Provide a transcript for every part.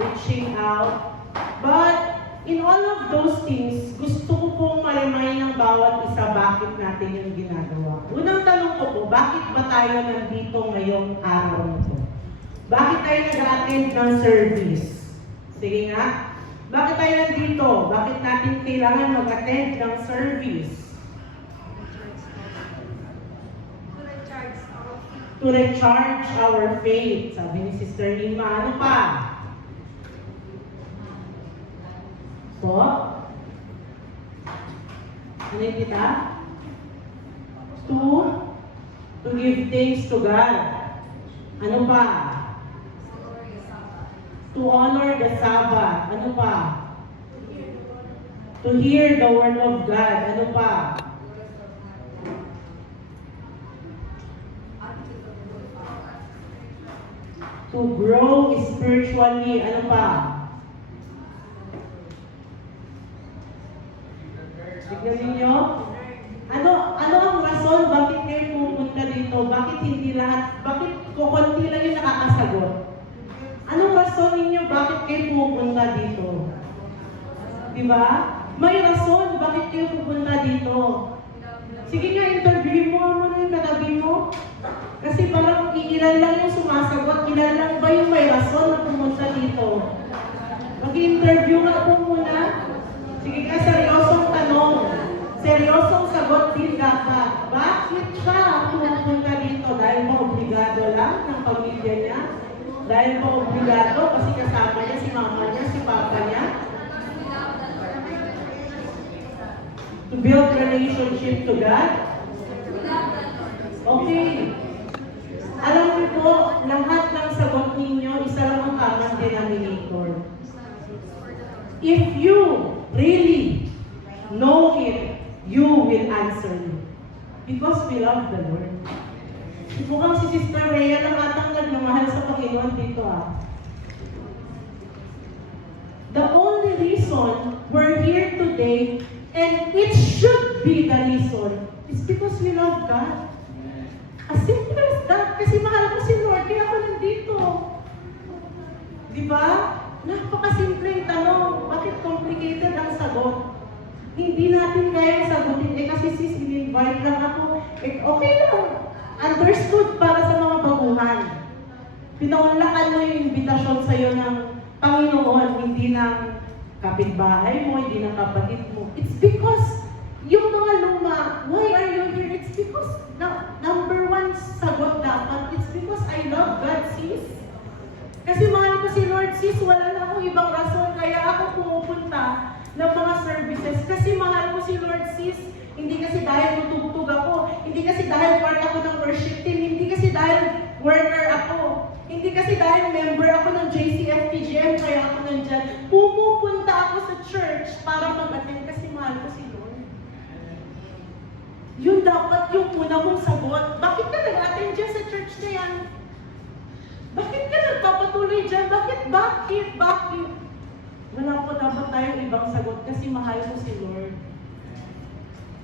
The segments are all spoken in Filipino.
reaching out. But in all of those things, gusto ko pong ma-remind ng bawat isa bakit natin yung ginagawa. Unang tanong ko po, bakit ba tayo nandito ngayong araw na to? Bakit tayo nag-attend ng service? Sige nga. Bakit tayo nandito? Bakit natin kailangan mag-attend ng service? To recharge our faith. Sabi ni Sister Lima, ano pa? Po? Ano yung kita? To give thanks to God. Ano pa? To honor the Sabbath. Ano pa? To hear the word of God. Ano pa? To grow spiritually. Ano pa? Tignan ninyo. Ano ang rason? Bakit kayo pupunta dito? Bakit hindi lahat? Bakit kukunti lang yung nakakasagot? Anong rason ninyo? Bakit kayo pupunta dito? Diba? May rason. Bakit kayo pupunta dito? Sige nga, interview mo na yung katabi mo. Kasi parang ilan lang yung sumasagot, ilan lang ba yung may rason na pumunta dito? Mag-interview nga po muna. Sige ka, seryosong tanong. Seryosong sagot din dapat. Bakit siya pumunta dito? Dahil ba obligado lang ng pamilya niya? Dahil ba obligado kasi kasama niya si mama niya, si papa niya? To build relationship to God? Okay. Alam niyo po, lahat ng sagot ninyo, isa lang ang tamang denominator. If you really know it, you will answer it. Because we love the Lord. Mukhang si Sister Rhea lang atang nagmamahal sa Panginoon dito The only reason we're here today, and it should be the reason, is because we love God. As simple as that. Kasi mahal ko si Lord, kaya ako nandito. Diba? Napakasimple yung tanong. Bakit complicated ang sagot? Hindi natin kaya sagutin. Kasi sis, in-invite lang ako. Okay lang. Understood para sa mga baguhan. Pinaunlakan mo yung invitasyon sa'yo ng Panginoon, hindi ng kapitbahay mo, hindi ng kapatid mo. It's because yung mga luma, why are you here? It's because, number one sagot dapat, it's because I love God, sis. Kasi mahal ko si Lord, sis, wala na akong ibang rason, kaya ako pumupunta ng mga services. Kasi mahal ko si Lord, sis. Hindi kasi dahil tutugtog ako, hindi kasi dahil part ako ng worship team, hindi kasi dahil worker ako, hindi kasi dahil member ako ng JCFTGM, kaya ako nandyan. Pumupunta ako sa church para mag-attend kasi mahal ko si Lord. Yun dapat yung una mong sagot. Bakit ka nag-attend dyan sa church na yan? Bakit ka nagpapatuloy dyan? Bakit? Wala po dapat tayong ibang sagot kasi mahal ko si Lord.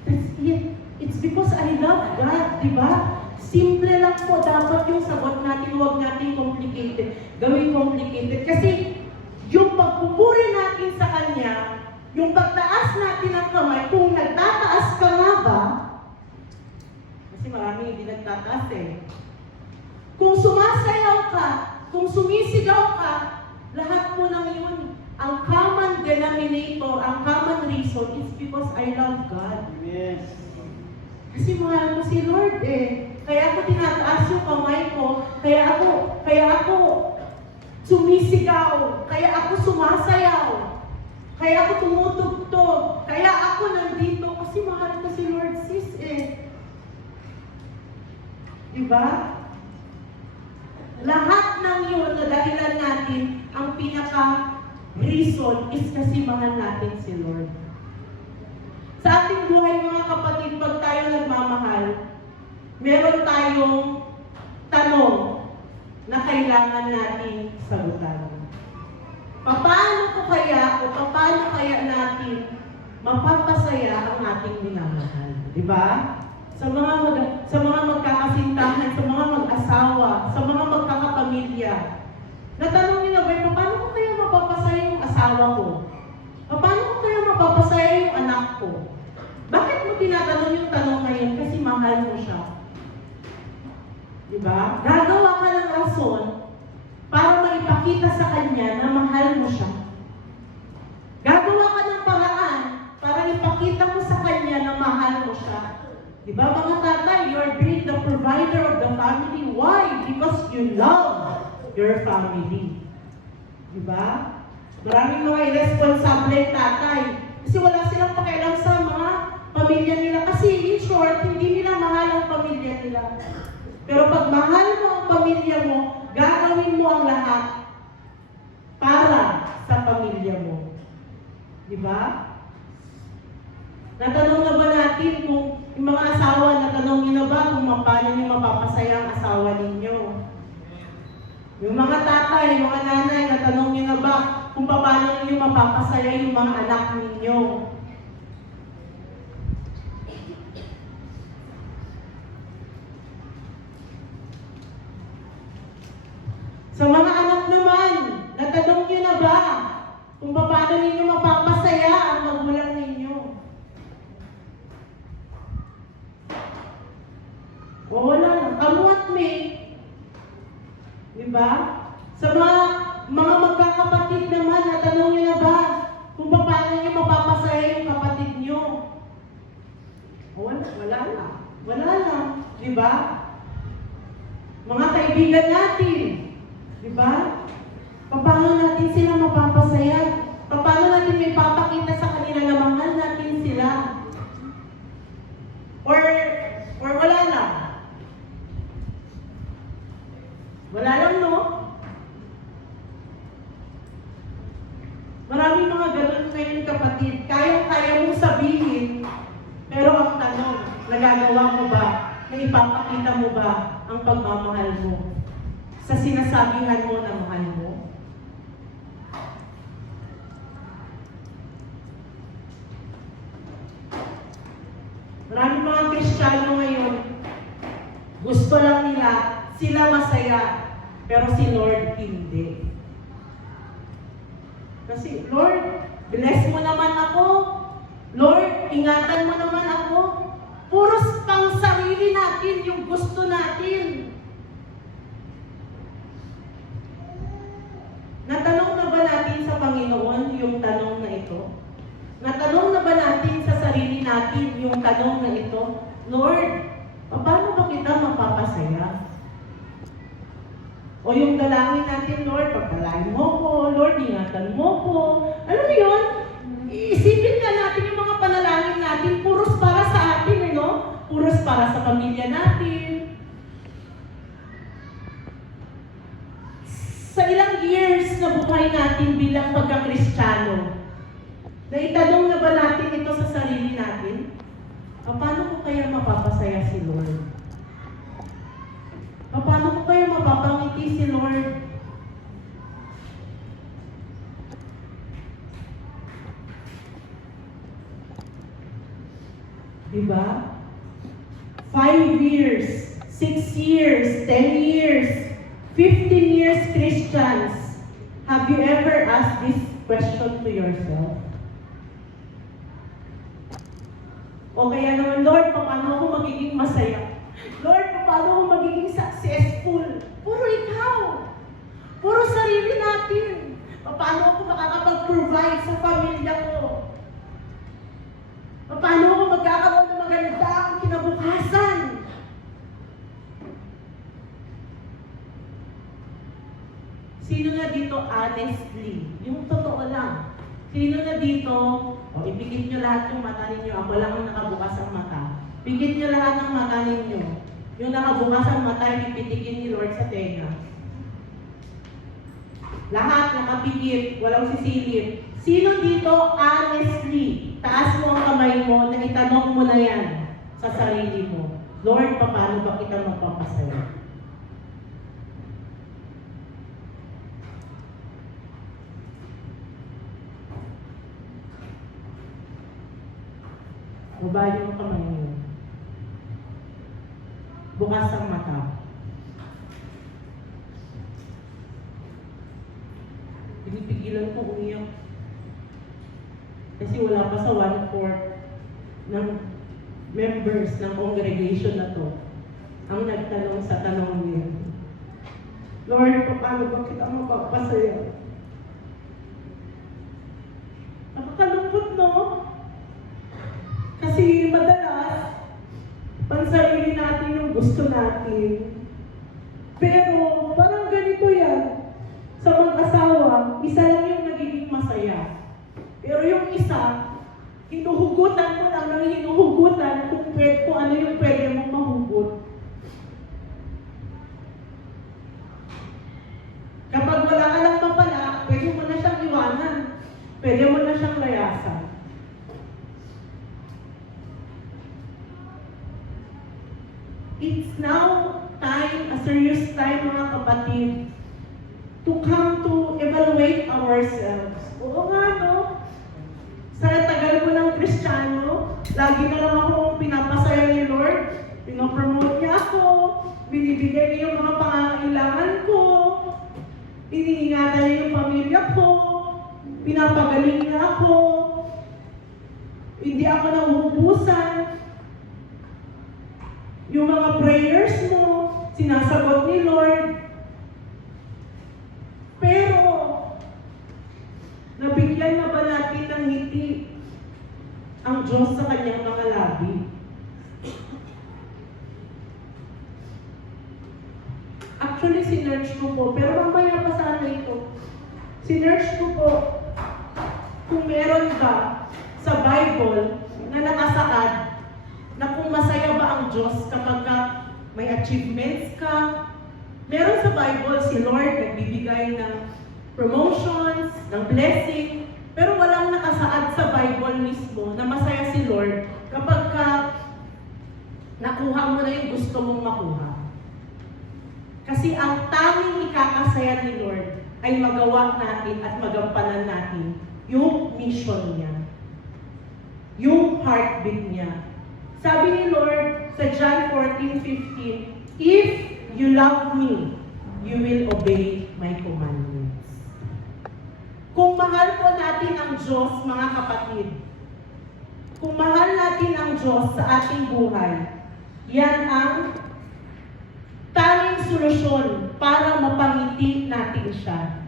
That's it. It's because I love God, di ba? Simple lang po dapat yung sagot natin, huwag natin complicated. Gawin complicated. Kasi yung pagpupuri natin sa Kanya, yung pagtaas natin ng kamay, kung nagtataas ka nga ba, kasi marami hindi nagtataas Kung sumasayaw ka, kung sumisigaw ka, lahat po ng yun, ang common denominator, ang common reason is because I love God. Yes. Kasi mahal ko si Lord Kaya ako tinataas yung kamay ko, kaya ako sumisigaw, kaya ako sumasayaw, kaya ako tumutugtog, kaya ako nandito kasi mahal ko si Lord, sis Diba? Lahat ng yun na dahilan natin, ang pinaka-reason is kasi mahal natin si Lord. Sa ating buhay mga kapatid, pag tayo nagmamahal, meron tayong tanong na kailangan natin sagutan. Paano kaya natin mapapasaya ang ating minamahal? Di ba? Sa mga magkakasintahan, sa mga mag-asawa, sa mga magkakapamilya. Natanong nila, paano ko kaya asawa ko, paano ko kaya mapapasaya yung anak ko? Bakit mo tinatanong yung tanong ngayon? Kasi mahal mo siya. Diba? Gagawa ka ng rason para maipakita sa kanya na mahal mo siya. Gagawa ka ng paraan para ipakita mo sa kanya na mahal mo siya. Diba mga tatay, you are being the provider of the family. Why? Because you love your family. Diba? Maraming mga irresponsible tatay. Kasi wala silang pakialam sa mga pamilya nila. Kasi in short, hindi nila mahal ang pamilya nila. Pero pag mahal mo ang pamilya mo, gagawin mo ang lahat para sa pamilya mo. Diba? Natanong na ba natin kung yung mga asawa, natanong niyo na ba kung paano niyo mapapasaya ang asawa ninyo? Yung mga tatay, yung mga nanay, natanong niyo na ba kung paano niyo mapapasaya yung mga anak ninyo? Sa mga anak naman, natanong niyo na ba kung paano ninyo mapapasaya ang magulang ninyo? O wala lang, kamuat me. Diba? Sa mga magkakapatid naman, natanong niyo na ba kung paano niyo mapapasaya yung kapatid niyo? O wala lang. Wala lang. Diba? Mga kaibigan natin, diba? Paano natin sila mapapasaya? Paano natin may papakita sa kanila na mahal natin sila? Or wala lang? Wala lang, no? Maraming mga ganun ngayon, kapatid. Kaya mong sabihin, pero ang tanong, nagagawa mo ba? Naipapakita mo ba ang pagmamahal mo sa sinasabihan mo na mahal mo? Maraming mga Kristiyano ngayon, gusto lang nila sila masaya, pero si Lord hindi. Kasi, Lord, bless mo naman ako. Lord, ingatan mo naman ako. Puros pang sarili natin yung gusto natin. Natanong na ba natin sa Panginoon yung tanong na ito? Natanong na ba natin sa sarili natin yung tanong na ito? Lord, paano ba kita mapapasaya? O yung dalangin natin, Lord, pagpalain mo ko, Lord, ingatan mo ko. Alam mo yun? Iisipin ka natin yung mga panalangin natin, puros para sa atin, no? Puros para sa pamilya natin. Sa ilang years na buhay natin bilang pagka-Kristiyano, naitanong na ba natin ito sa sarili natin? Paano ko kaya mapapasaya si Lord? Paano ko kaya mapapangiti si Lord? Diba? 5 years, 6 years, 10 years, 15 years Christians, have you ever asked this question to yourself? O kaya naman, Lord, paano ako magiging masaya? Lord, paano ako magiging successful? Puro ikaw. Puro sarili natin. Paano ako makakapag-provide sa pamilya ko? Paano ako magkakaroon ng magandang kinabukasan? Sino na dito honestly? Yung totoo lang. Sino na dito, ipikit nyo lahat yung mata ninyo. Ako lang ang nakabukas ang mata. Pikit nyo lahat ng mata ninyo. Yung nakabukas ang mata, ipitikin ni Lord sa tenga. Lahat nakapikit, walang sisilip. Sino dito honestly, taas mo ang kamay mo na itanong mo na yan sa sarili mo. Lord, paano ba kita magpapasaya? Baba yung kamay mo. Bukas ang mata. Pinipigilan ko umiyak. Kasi wala pa sa 1/4 ng members ng congregation na to ang nagtanong sa tanong niya. Lord, paano ba kita mapapasaya? Nakakalungkot, no? Kasi madalas, pansarili natin yung gusto natin. Pero parang ganito yan. Sa mag-asawa, isa lang yung nagiging masaya. Pero yung isa, hinuhugutan mo lang ng hinuhugutan kung ano yung pwede mong mahugot. Kapag wala ka lang mapala, pwede mo na siyang iwanan. Pwede mo na siyang layasan. It's now time, a serious time mga kapatid, to come to evaluate ourselves. Oo nga, no? Sa tagal ko ng Kristiyano, lagi na lang ako pinapasaya ni Lord. Pinopromote niya ako, binibigay niya yung mga pangangailangan ko, iniingatan niya yung pamilya ko, pinapagaling niya ako, hindi ako nauubusan. Yung mga prayers mo, sinasagot ni Lord. Pero, nabigyan na ba natin ng ngiti ang Diyos sa kanyang mga labi? Actually, sinerch ko po, pero mamaya pa sana ito. Sinerch ko po kung meron ba sa Bible na nakasaad na kung masaya ba ang Diyos kapag may achievements ka. Meron sa Bible si Lord nagbibigay ng promotions, ng blessing, pero walang nakasaad sa Bible mismo na masaya si Lord kapag nakuha mo na yung gusto mong makuha. Kasi ang tanging ikakasaya ni Lord ay magawa natin at magampanan natin yung mission niya, yung heartbeat niya. Sabi ni Lord sa John 14:15, "If you love me, you will obey my commandments." Kung mahal po natin ang Diyos, mga kapatid, kung mahal natin ang Diyos sa ating buhay, yan ang tanging solusyon para mapangiti natin siya.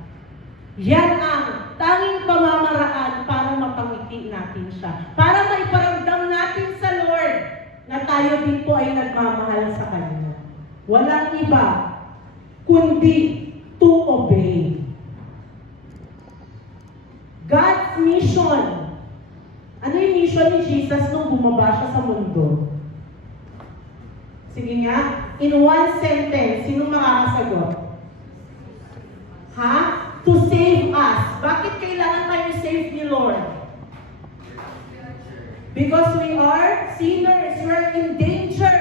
Yan ang tanging pamamaraan para mapangiti natin siya. Para maiparamdam natin sa Lord na tayo din po ay nagmamahal sa Kanya. Walang iba kundi to obey. God's mission. Ano yung mission ni Jesus nung bumaba siya sa mundo? Sige nga, in one sentence, sino makakasagot? Ha? To save us. Bakit kailangan tayo save ni Lord? Because we are sinners, we are in danger.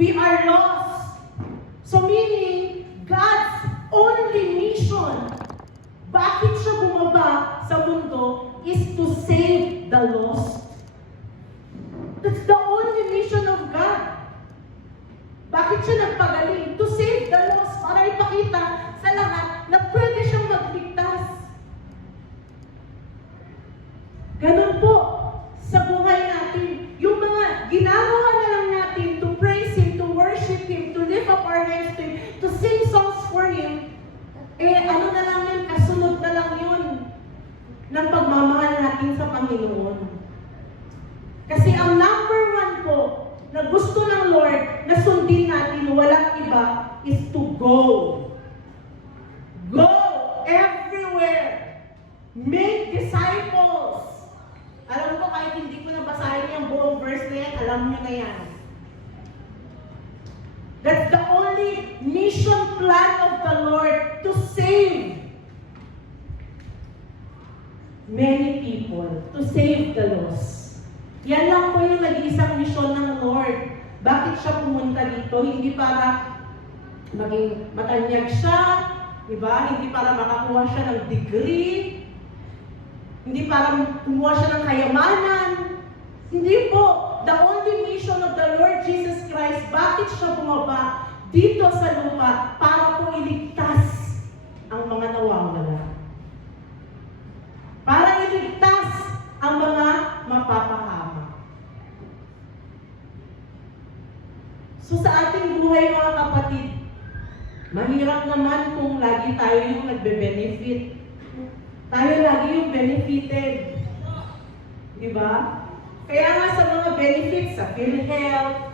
We are lost. So meaning, God's only mission, bakit siya bumaba sa mundo, is to save the lost. That's the only mission of God. Bakit siya nagpagaling? To save the lost, para ipakita sa lahat na pwede siyang magligtas. Ganun po sa buhay natin. Yung mga ginagawa na lang natin to praise Him, to worship Him, to lift up our hands to Him, to sing songs for Him, ano na lang yun, kasunod na lang yun ng pagmamahal natin sa Panginoon. Kasi ang number one po na gusto ng Lord na sundin natin, walang iba, is to go. Go everywhere. Make disciples. Alam ko, kahit hindi ko nabasahin yung buong verse na yan, alam nyo na yan. That's the only mission plan of the Lord, to save many people, to save the lost. Yan lang po yung nag-iisang misyon ng Lord. Bakit siya pumunta dito? Hindi para maging matanyag siya, diba? Hindi para makakuha siya ng degree, hindi para kumuha siya ng kayamanan. Hindi po. The only mission of the Lord Jesus Christ, bakit siya bumaba dito sa lupa? Para po iligtas ang mga nawawala. Para iligtas ang buhay mga kapatid, mahirap naman kung lagi tayo yung nagbe-benefit. Tayo lagi yung benefited. Di ba? Kaya nga sa mga benefits, sa PhilHealth,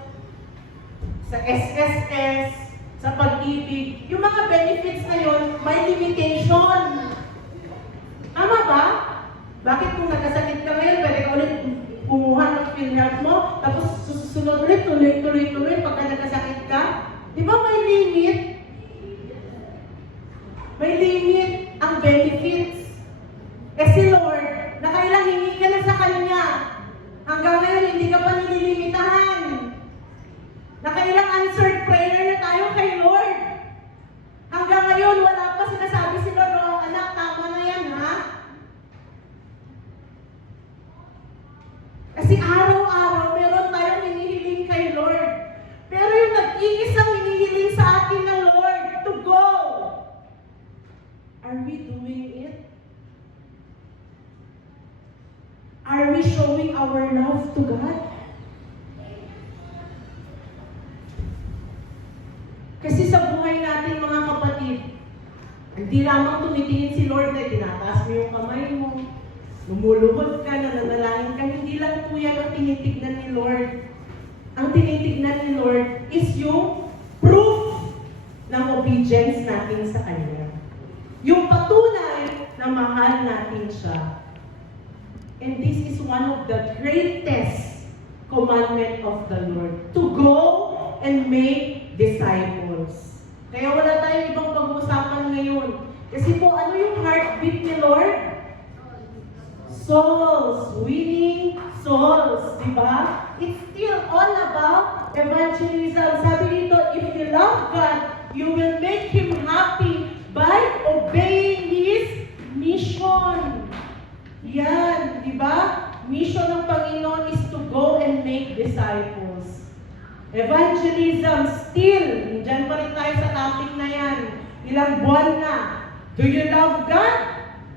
sa SSS, sa pag-ibig, yung mga benefits na yun, may limitation. Tama ba? Bakit kung nagkasakit ka ngayon, pwede ka ulit kumuha ng PhilHealth mo, tapos susunod ulit, tuloy-tuloy pagka nagkasakit ka? Di ba may limit? May limit ang benefits. Eh si Lord, nakailang hingi ka na sa Kanya. Hanggang ngayon, hindi ka pa nililimitahan. Nakailang answered prayer na tayo kay Lord. Hanggang ngayon, wala pa sinasabi si Lord, oh, anak, tama na yan, ha? Kasi araw-araw, meron tayong hinihiling kay Lord. Pero yung nag-iisang hinihiling sa atin ng Lord, to go. Are we doing it? Are we showing our love to God? Kasi sa buhay natin mga kapatid, hindi lamang tumitingin si Lord na tinataas mo yung kamay mo, lumuluhod ka, nananalangin ka, hindi lang po yan ang tinitignan ni Lord. Ang tinitignan ni Lord is yung proof ng obedience natin sa Kanya. Yung patunay na mahal natin siya. And this is one of the greatest commandment of the Lord, to go and make disciples. Kaya wala tayong ibang pag-uusapan ngayon. Kasi po, ano yung heartbeat ni Lord? Souls, winning souls, di ba? It's still all about evangelism. Sabi dito, if you love God, you will make Him happy by obeying His mission. Yan, di ba? Mission ng Panginoon is to go and make disciples. Evangelism, still, dyan pa rin tayo sa topic na yan. Ilang buwan na. Do you love God?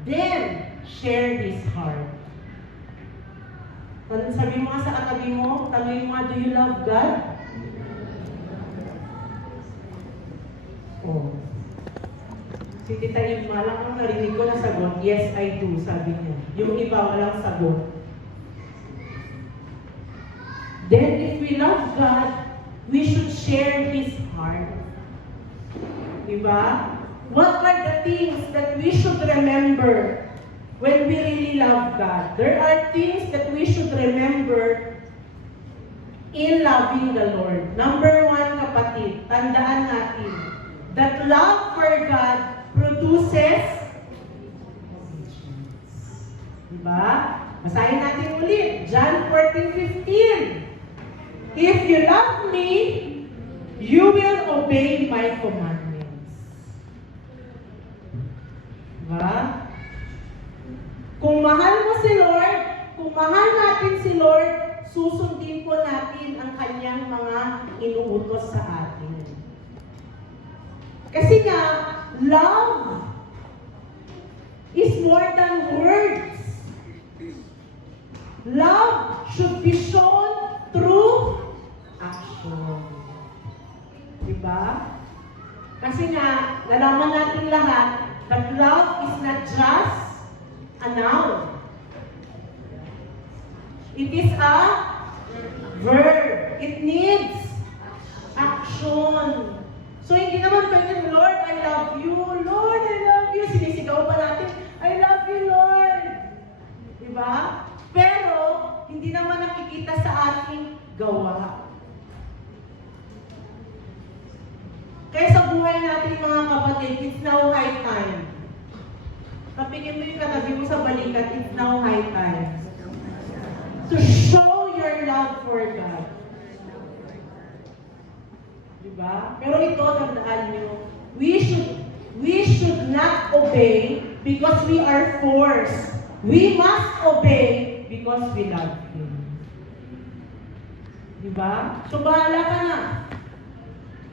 Then, share His heart. Sabi mo nga sa katabi mo, tanongin mo nga, do you love God? Oh. Si Tita Irma lang ang narinig ko na sagot, yes, I do, sabi niya. Yung iba walang sagot. Then, if we love God, we should share His heart. Diba? What are the things that we should remember when we really love God? There are things that we should remember in loving the Lord. Number one, kapatid, tandaan natin that love for God produces obedience. Diba? Basahin natin ulit. John 14:15. If you love me, you will obey my commandments. Diba? Kung mahal mo si Lord, kung mahal natin si Lord, susundin po natin ang kanyang mga inuutos sa atin. Kasi nga, love is more than words. Love should be shown through action. Diba? Kasi nga, nalaman natin lahat that love is not just a noun. It is a verb. It needs action. So, hindi naman pwede, Lord, I love you. Lord, I love you. Sinisigaw pa natin, I love you, Lord. Diba? Pero, hindi naman nakikita sa ating gawa. Kaya sa buhay natin, mga kapatid, it's now high time. Kapigin mo yung katabi mo sa balikat, it's now high time to show your love for God. Diba? Pero ito, tandaan nyo, we should not obey because we are forced. We must obey because we love Him. Diba? So, bahala ka na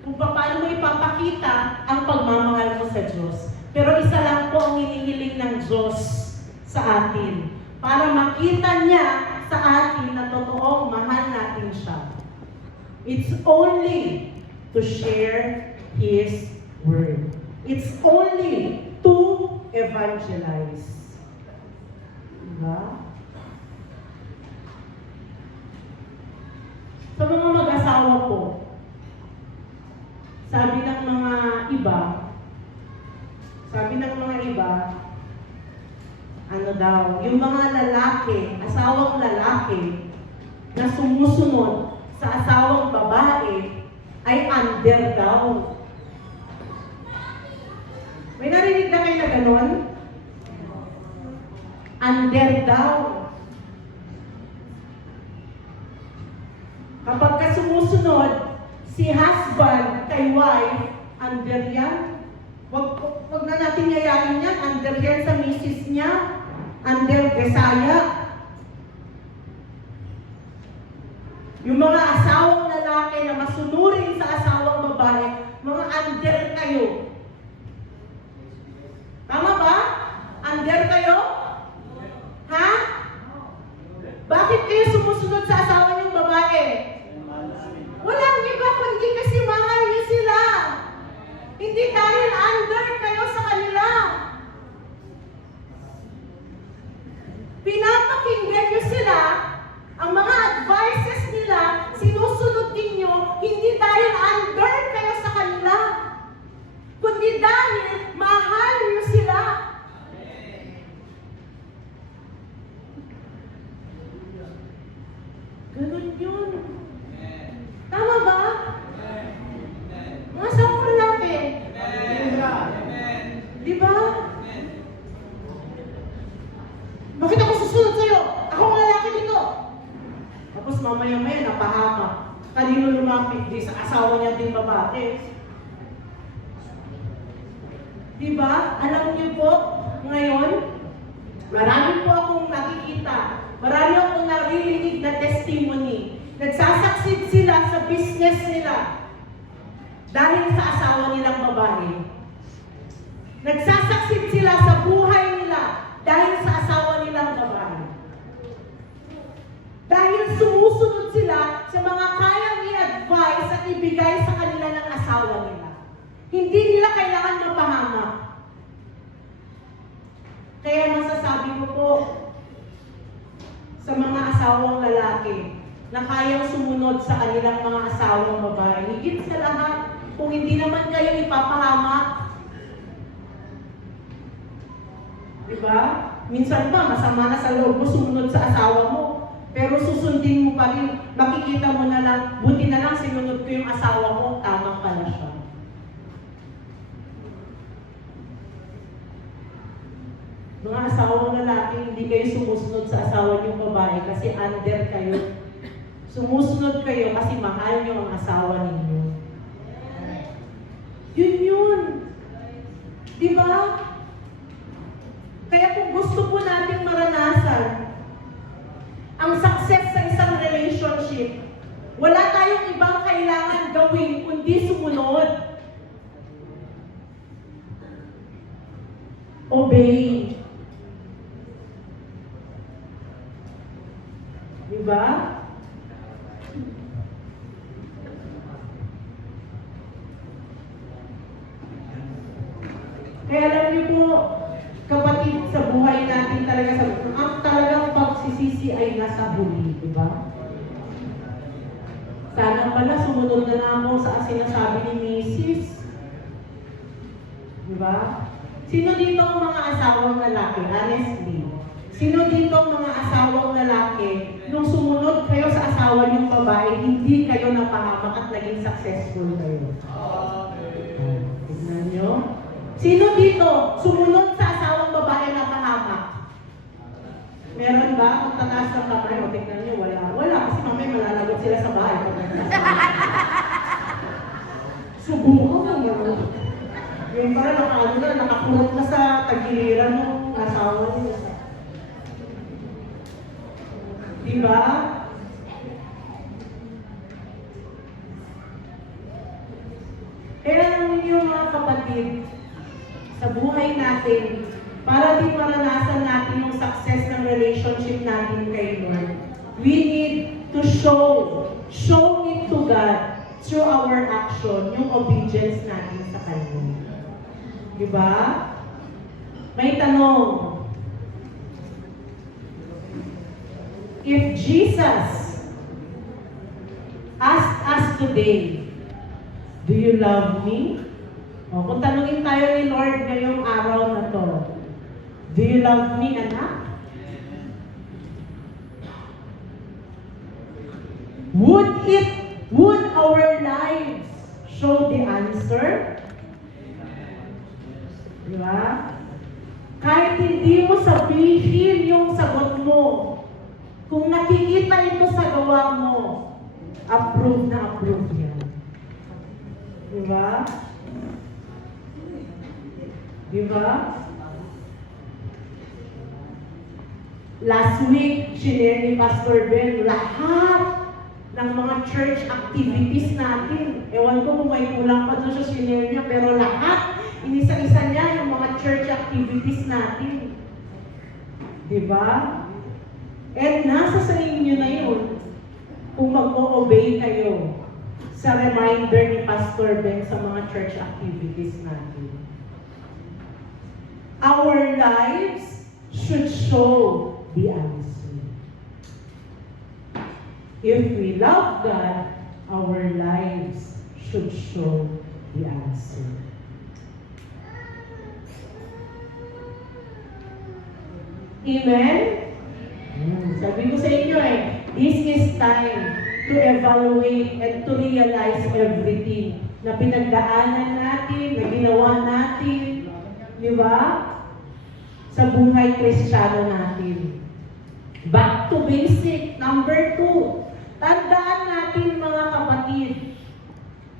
kung paano mo ipapakita ang pagmamahal mo sa Diyos. Pero isa lang po ang hinihiling ng Diyos sa atin para makita niya sa atin na totoong mahal natin siya. It's only to share His Word. It's only to evangelize. Diba? Sa mga mag-asawa po, sabi ng mga iba, ano daw, yung mga lalaki, asawang lalaki, na sumusunod sa asawang babae, ay under daw. May narinig na kayo na ganon? Under daw. Kapag ka sumusunod, si husband kay wife, under yan. Wag na natin yayain yan, under yan sa misis niya, under Desaya. Yung mga asawang lalaki na masunurin sa asawang babae, mga under kayo. Tama ba? Under kayo? Ha? Bakit kayo sumusunod sa asawa niyong babae? Walang iba kundi kasi mahal niyo sila. Hindi dahil under kayo sa kanila. Pinapakinggan niyo sila, ang mga advices nila, sinusunod ninyo, hindi dahil under kayo sa kanila, kundi dahil mahal niyo sila. Ganun yun. Tama ba? Mga asawang lalaki. Di ba? Bakit ako susunod sa'yo? Ako ang lalaki dito. Tapos mamaya-maya napahamak. Kanino lumapit? Di sa asawa niya din babae. Di ba? Alam niyo po, ngayon, marami po akong nakikita. Marami akong naririnig na testimony. Nagsasaksid sila sa business nila dahil sa asawa nilang babae. Nagsasaksid sila sa buhay nila dahil sa asawa nilang babae. Dahil sumusunod sila sa mga kayang i-advise at ibigay sa kanila ng asawa nila. Hindi nila kailangan mapahamak. Kaya masasabi ko po sa mga asawang lalaki na kayang sumunod sa kanilang mga asawang babae, higit sa lahat, kung hindi naman kayo ipapahamak, diba? Minsan pa, masama na sa loob mo sumunod sa asawa mo, pero susundin mo pa rin, makikita mo na lang, buti na lang sinunod ko yung asawa mo, tamang pala siya. Mga asawang lalaki, hindi kayo sumusunod sa asawa niyong babae kasi under kayo. Sumusunod kayo kasi mahal niyo ang asawa ninyo. Yun yun. Diba? Kaya kung gusto po natin maranasan ang success sa isang relationship, wala tayong ibang kailangan gawin kundi sumunod. Obey. Diba? Kaya alam niyo po, kapatid, sa buhay natin talaga, ang talagang pagsisisi ay nasa huli, diba? Sana pala sumunod na lang ako sa sinasabi ni Mrs. Diba? Sino dito ang mga asawang lalaki? Honestly. Sino dito ang mga asawang lalaki, nung sumunod kayo sa asawa niyong babae, hindi kayo napahamak at naging successful kayo? Tignan niyo. Sino dito sumunod sa asawang babae na pahamak? Meron ba? Kung tataas ng kamay, o tignan niyo, wala. Wala, kasi mamay malalagot sila sa bahay. Subukan mo yun. Yung parang nakakurot na sa tagiliran ng asawa niya. Diba? Kaya naman ninyo mga kapatid, sa buhay natin, para din maranasan natin yung success ng relationship natin kay Lord, we need to show it to God through our action, yung obedience natin sa Kanya. Diba? May tanong. If Jesus asked us today, do you love me? O, kung tanungin tayo ni Lord ngayong araw na to, do you love me, anak? Would our lives show the answer? Diba? Kahit hindi mo sabihin yung sagot mo, kung nakikita ito sa gawa mo, approve na approve yan. Diba? Diba? Last week, sinare ni Pastor Ben, lahat ng mga church activities natin. Ewan ko kung may kulang pa doon sa sinare niya, pero lahat, inisa-isa niya yung mga church activities natin. Diba? And nasa sa inyo na yun, kung mag-o-obey kayo sa reminder ni Pastor Ben sa mga church activities natin. Our lives should show the answer. If we love God, our lives should show the answer. Amen? Sabi ko sa inyo this is time to evaluate and to realize everything na pinagdaanan natin, na ginawa natin, di ba? Sa buhay Kristiyano natin. Back to basic, number 2. Tandaan natin mga kapatid.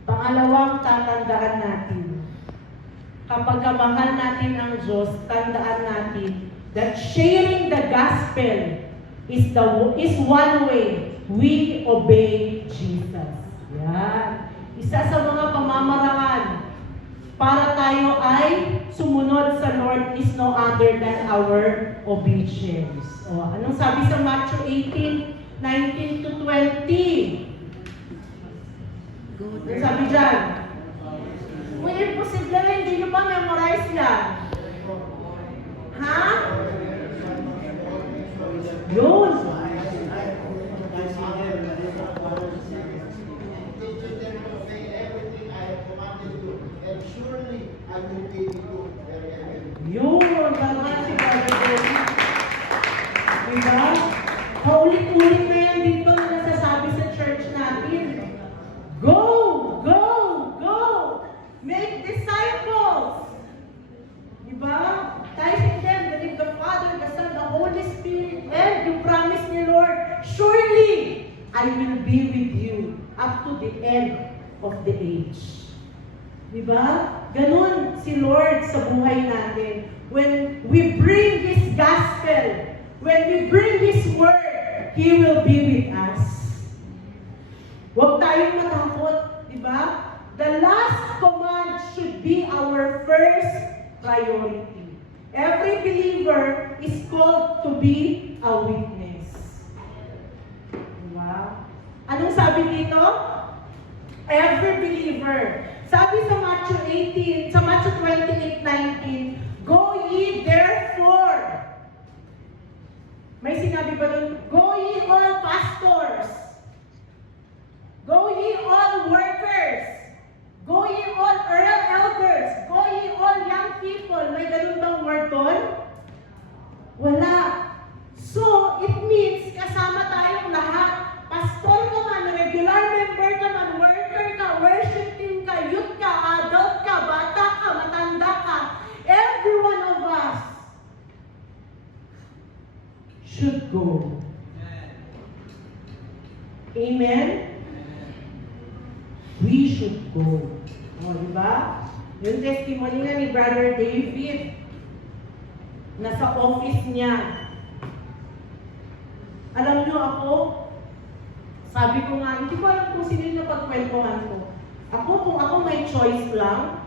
Pangalawang tatandaan natin. Kapag kamahal natin ang Diyos, tandaan natin that sharing the gospel is one way we obey Jesus. Yan. Isa sa mga pamamaraan para tayo ay sumunod sa Lord is no other than our obedience. O, anong sabi sa Matthew 18:19 to 20? Anong sabi dyan? Kung imposible, hindi nyo ba memorize yan? Ha? Yun. Yun, parang si Brother Joey. Diba? Paulit-ulit na yan dito na nasasabi sa church natin. Go! Go! Go! Make disciples! Diba? Tayo in them, believe the Father, the Son, the Holy Spirit, and you promise ni Lord, surely I will be with you up to the end of the age. Diba? Ganun si Lord sa buhay natin. When we bring His gospel, when we bring His word, He will be with us. Huwag tayong matakot, diba? The last command should be our first priority. Every believer is called to be a witness. Diba? Anong sabi dito? Every believer. Sabi sa Matthew 28:19, go ye therefore. May sinabi ba doon? Go ye all pastors. Go ye all workers. Go ye all elders. Go ye all young people. May ganun bang word doon? Wala. So, it means kasama tayong lahat. Pastor ka man, regular member ka man, worker ka, worship team ka, youth ka, adult ka, bata ka, matanda ka. Every one of us should go. Amen? We should go. O, diba? Yung testimony nga ni Brother David, nasa office niya. Alam niyo ako, sabi ko nga, hindi ko alam kung sino yung napagkwentuhan ko. Kung ako may choice lang,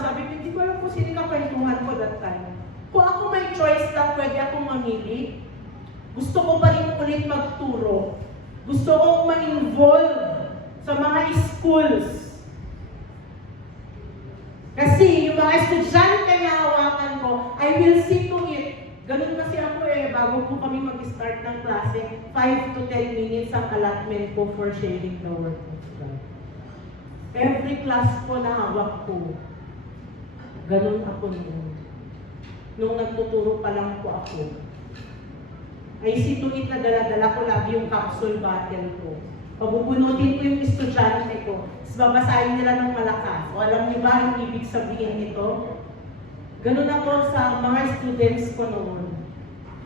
sabi ko, hindi ko alam kung sino kakwentuhan ko that time. Kung ako may choice lang, pwede akong mamili. Gusto ko pa rin ulit magturo. Gusto kong ma-involve sa mga schools. Kasi yung mga estudyante na hawakan ko, I will see to it. Ganun kasi ako bago po kami mag-start ng klase, 5 to 10 minutes ang allotment ko for sharing the word of God. Every class ko na hawak ko, ganun ako noon. Nung nagtuturo pa lang po ako, I see to it na dala-dala ko lagi yung capsule bottle ko. Pabubunutin ko yung estudyante ko, tapos babasahin nila ng malakas. O alam niyo ba yung ibig sabihin nito? Ganun ako sa mga students ko noon.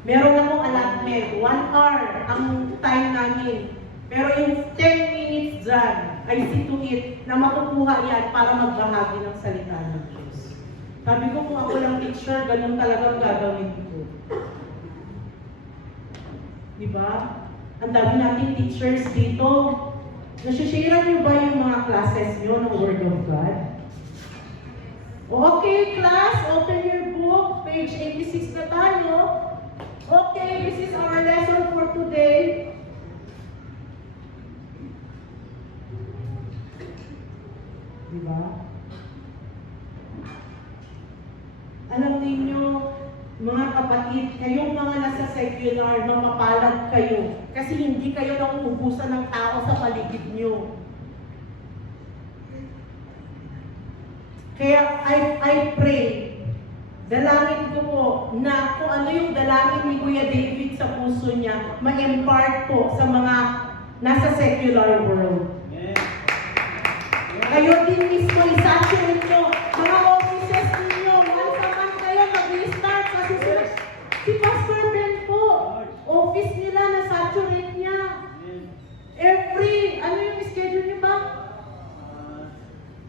Meron akong allotment, 1 hour ang time namin. Pero yung 10 minutes dyan, I see to it na makukuha yan para magbahagi ng salita ng Diyos. Sabi ko, kung ako lang teacher, ganun talagang gagawin ko. Diba? Ang dami nating teachers dito. Nasisharean niyo ba yung mga classes niyo ng Word of God? Okay, class, open your book. Page 86 na tayo. Okay, this is our lesson for today. Diba? Alam ninyo, mga kapatid, kayong mga nasa secular, mapapalad kayo. Kasi hindi kayo nauubusan ng tao sa paligid nyo. Kaya I pray, dalangin ko po na kung ano yung dalangin ni Kuya David sa puso niya, ma-impart po sa mga nasa secular world. Kayo din mismo, isaturate nyo, mga offices ninyo, once a month kayo mag-restart kasi si Pastor Ben po, office nila na-saturate niya. Every, ano yung schedule niyo ba?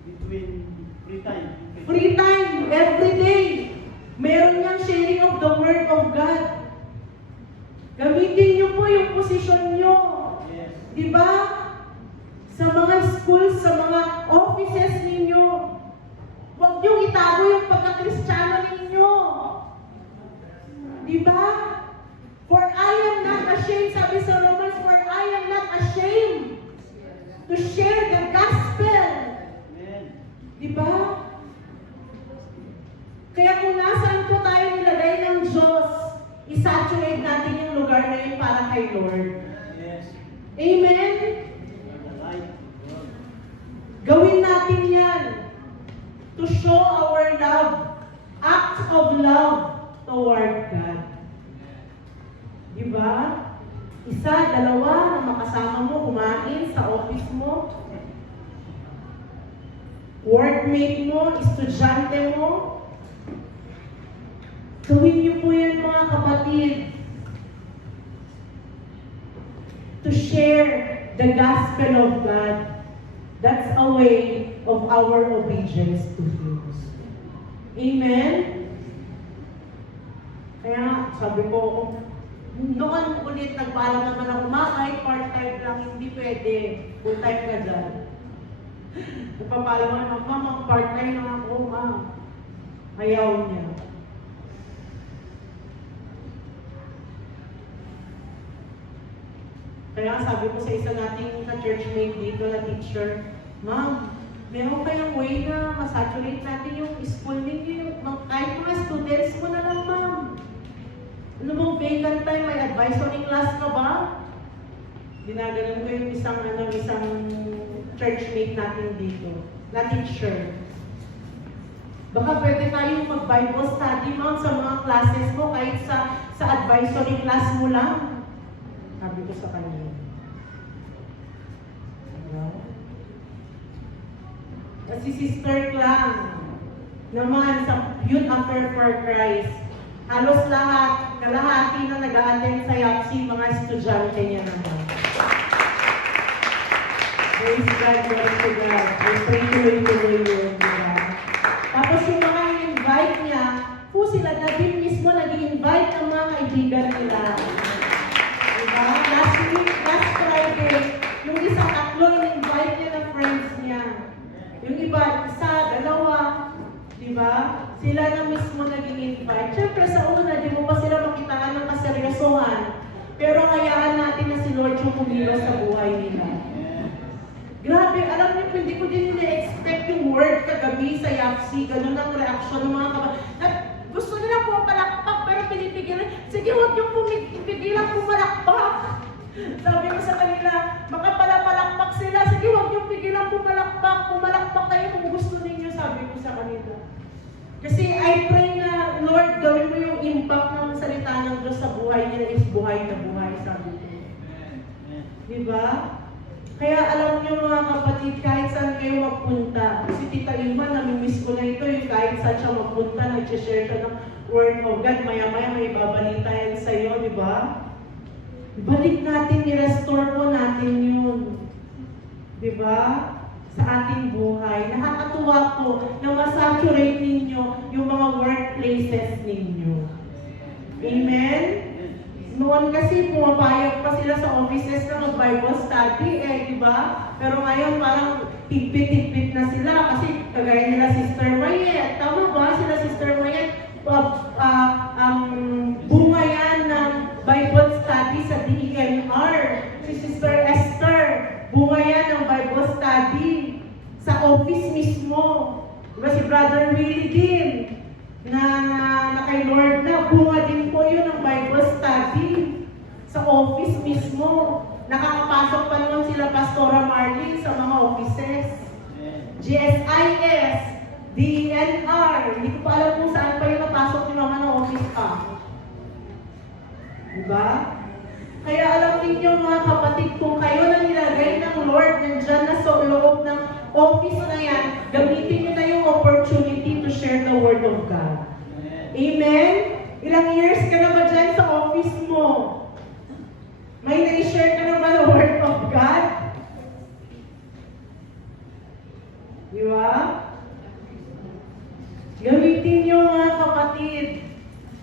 Between Free time, every day. Meron niyang sharing of the Word of God. Gamitin niyo po yung posisyon niyo. Yes. Diba? Sa mga schools, sa mga offices ninyo, huwag niyong itago yung pagka-Kristiyano ninyo. Diba? For I am not ashamed, sabi sa Romans, for I am not ashamed to share the gospel. Amen. Diba? Kaya kung nasaan po tayo nilagay ng Diyos, isaturate natin yung lugar na yun para kay Lord. Yes. Amen? Right. Gawin natin yan to show our love, acts of love toward God. Diba? Isa, dalawa na makasama mo, kumain sa office mo, workmate mo, estudyante mo. Gawin niyo po yan mga kapatid. To share the gospel of God. That's a way of our obedience to Him. Amen? Kaya sabi ko, noon ulit nagpaalam naman ako, kahit part-time lang, hindi pwede. Full-time ka dyan. Nagpapaalam naman, Ma'am, part-time lang ako, Ma'am. Ayaw niya. Kaya sabi ko sa isa nating ka-churchmate dito na teacher, Ma'am, meron kayong way na masaturate natin yung school ninyo, kahit mga students mo na lang, Ma'am. Ano bang vacant time? May advisory class ka ba? Ginaganon ko yung isang churchmate natin dito, na teacher. Baka pwede tayong mag-Bible study, Ma'am, sa mga classes mo, kahit sa advisory class mo lang. Sabi ko sa kanya. Si Sister Clang naman sa Youth Affair for Christ. Halos lahat, kalahati na nag-a-attend sa YAPC, mga estudyante niya naman. Praise God, glory to God. I pray tuloy-tuloy yun. Tapos yung mga invite niya, po sila na din mismo nag-invite ng mga kaibigan nila. Diba? Last week, last Friday, yung isa tatlo, in-invite niya ng friends niya. Yung iba, isa, dalawa, diba? Sila na mismo nag-invite. Siyempre sa una, di mo pa sila makitaan ng kaseryosohan. Pero hayaan natin na si Lord yung kumilos sa buhay nila. Grabe hindi ko din nila-expect yung word kagabi sa YAPC. Ganun ang reaksyon ng mga kapatid. Gusto nila pumapalakpak, pero pinipigilan. Sige, huwag yung pigilan pumalakpak. Sabi ko sa kanila, baka pala palakpak sila. Sige, huwag yung pigilan pumalakpak. Pumalakpak kayo kung gusto ninyo, sabi ko sa kanila. Kasi I pray na, Lord, gawin mo yung impact ng salita ng Diyos sa buhay nila is buhay na buhay, sabi ko. Diba? Kaya alam niyo mga kapatid, kahit saan kayo magpunta, si Tita Ilma, namimiss ko na ito, yung kahit saan siya magpunta, nag-share siya ng Word of God, maya-maya may babalita yan sa'yo, di ba? Balik natin, i-restore po natin yun. Di ba? Sa ating buhay. Nakakatuwa po na masaturate ninyo yung mga workplaces ninyo. Amen? Noon kasi pumapayag pa sila sa offices na mag-Bible study di ba? Pero ngayon parang tigpit-tigpit na sila kasi kagaya nila Sister Mayet. Tama ba sila Sister Mayet? Bunga yan ng Bible study sa DENR. Si Sister Esther, bunga yan ng Bible study sa office mismo. Diba si Brother Willie din, na kay Lord na, bunga din po yun ng Bible study sa office mismo. Nakakapasok pa naman sila Pastora Marlene sa mga offices. GSIS, DENR, hindi ko pa alam kung saan pa yung napasok yung mga office pa. Diba? Kaya alam ninyo mga kapatid, kung kayo na nilagay ng Lord nandyan na sa loob ng office na yan, gamitin nyo na yung opportunity to share the Word of God. Amen? Ilang years ka na ba dyan sa office mo? May na-share ka na ba the Word of God? Di ba? Gamitin nyo mga kapatid.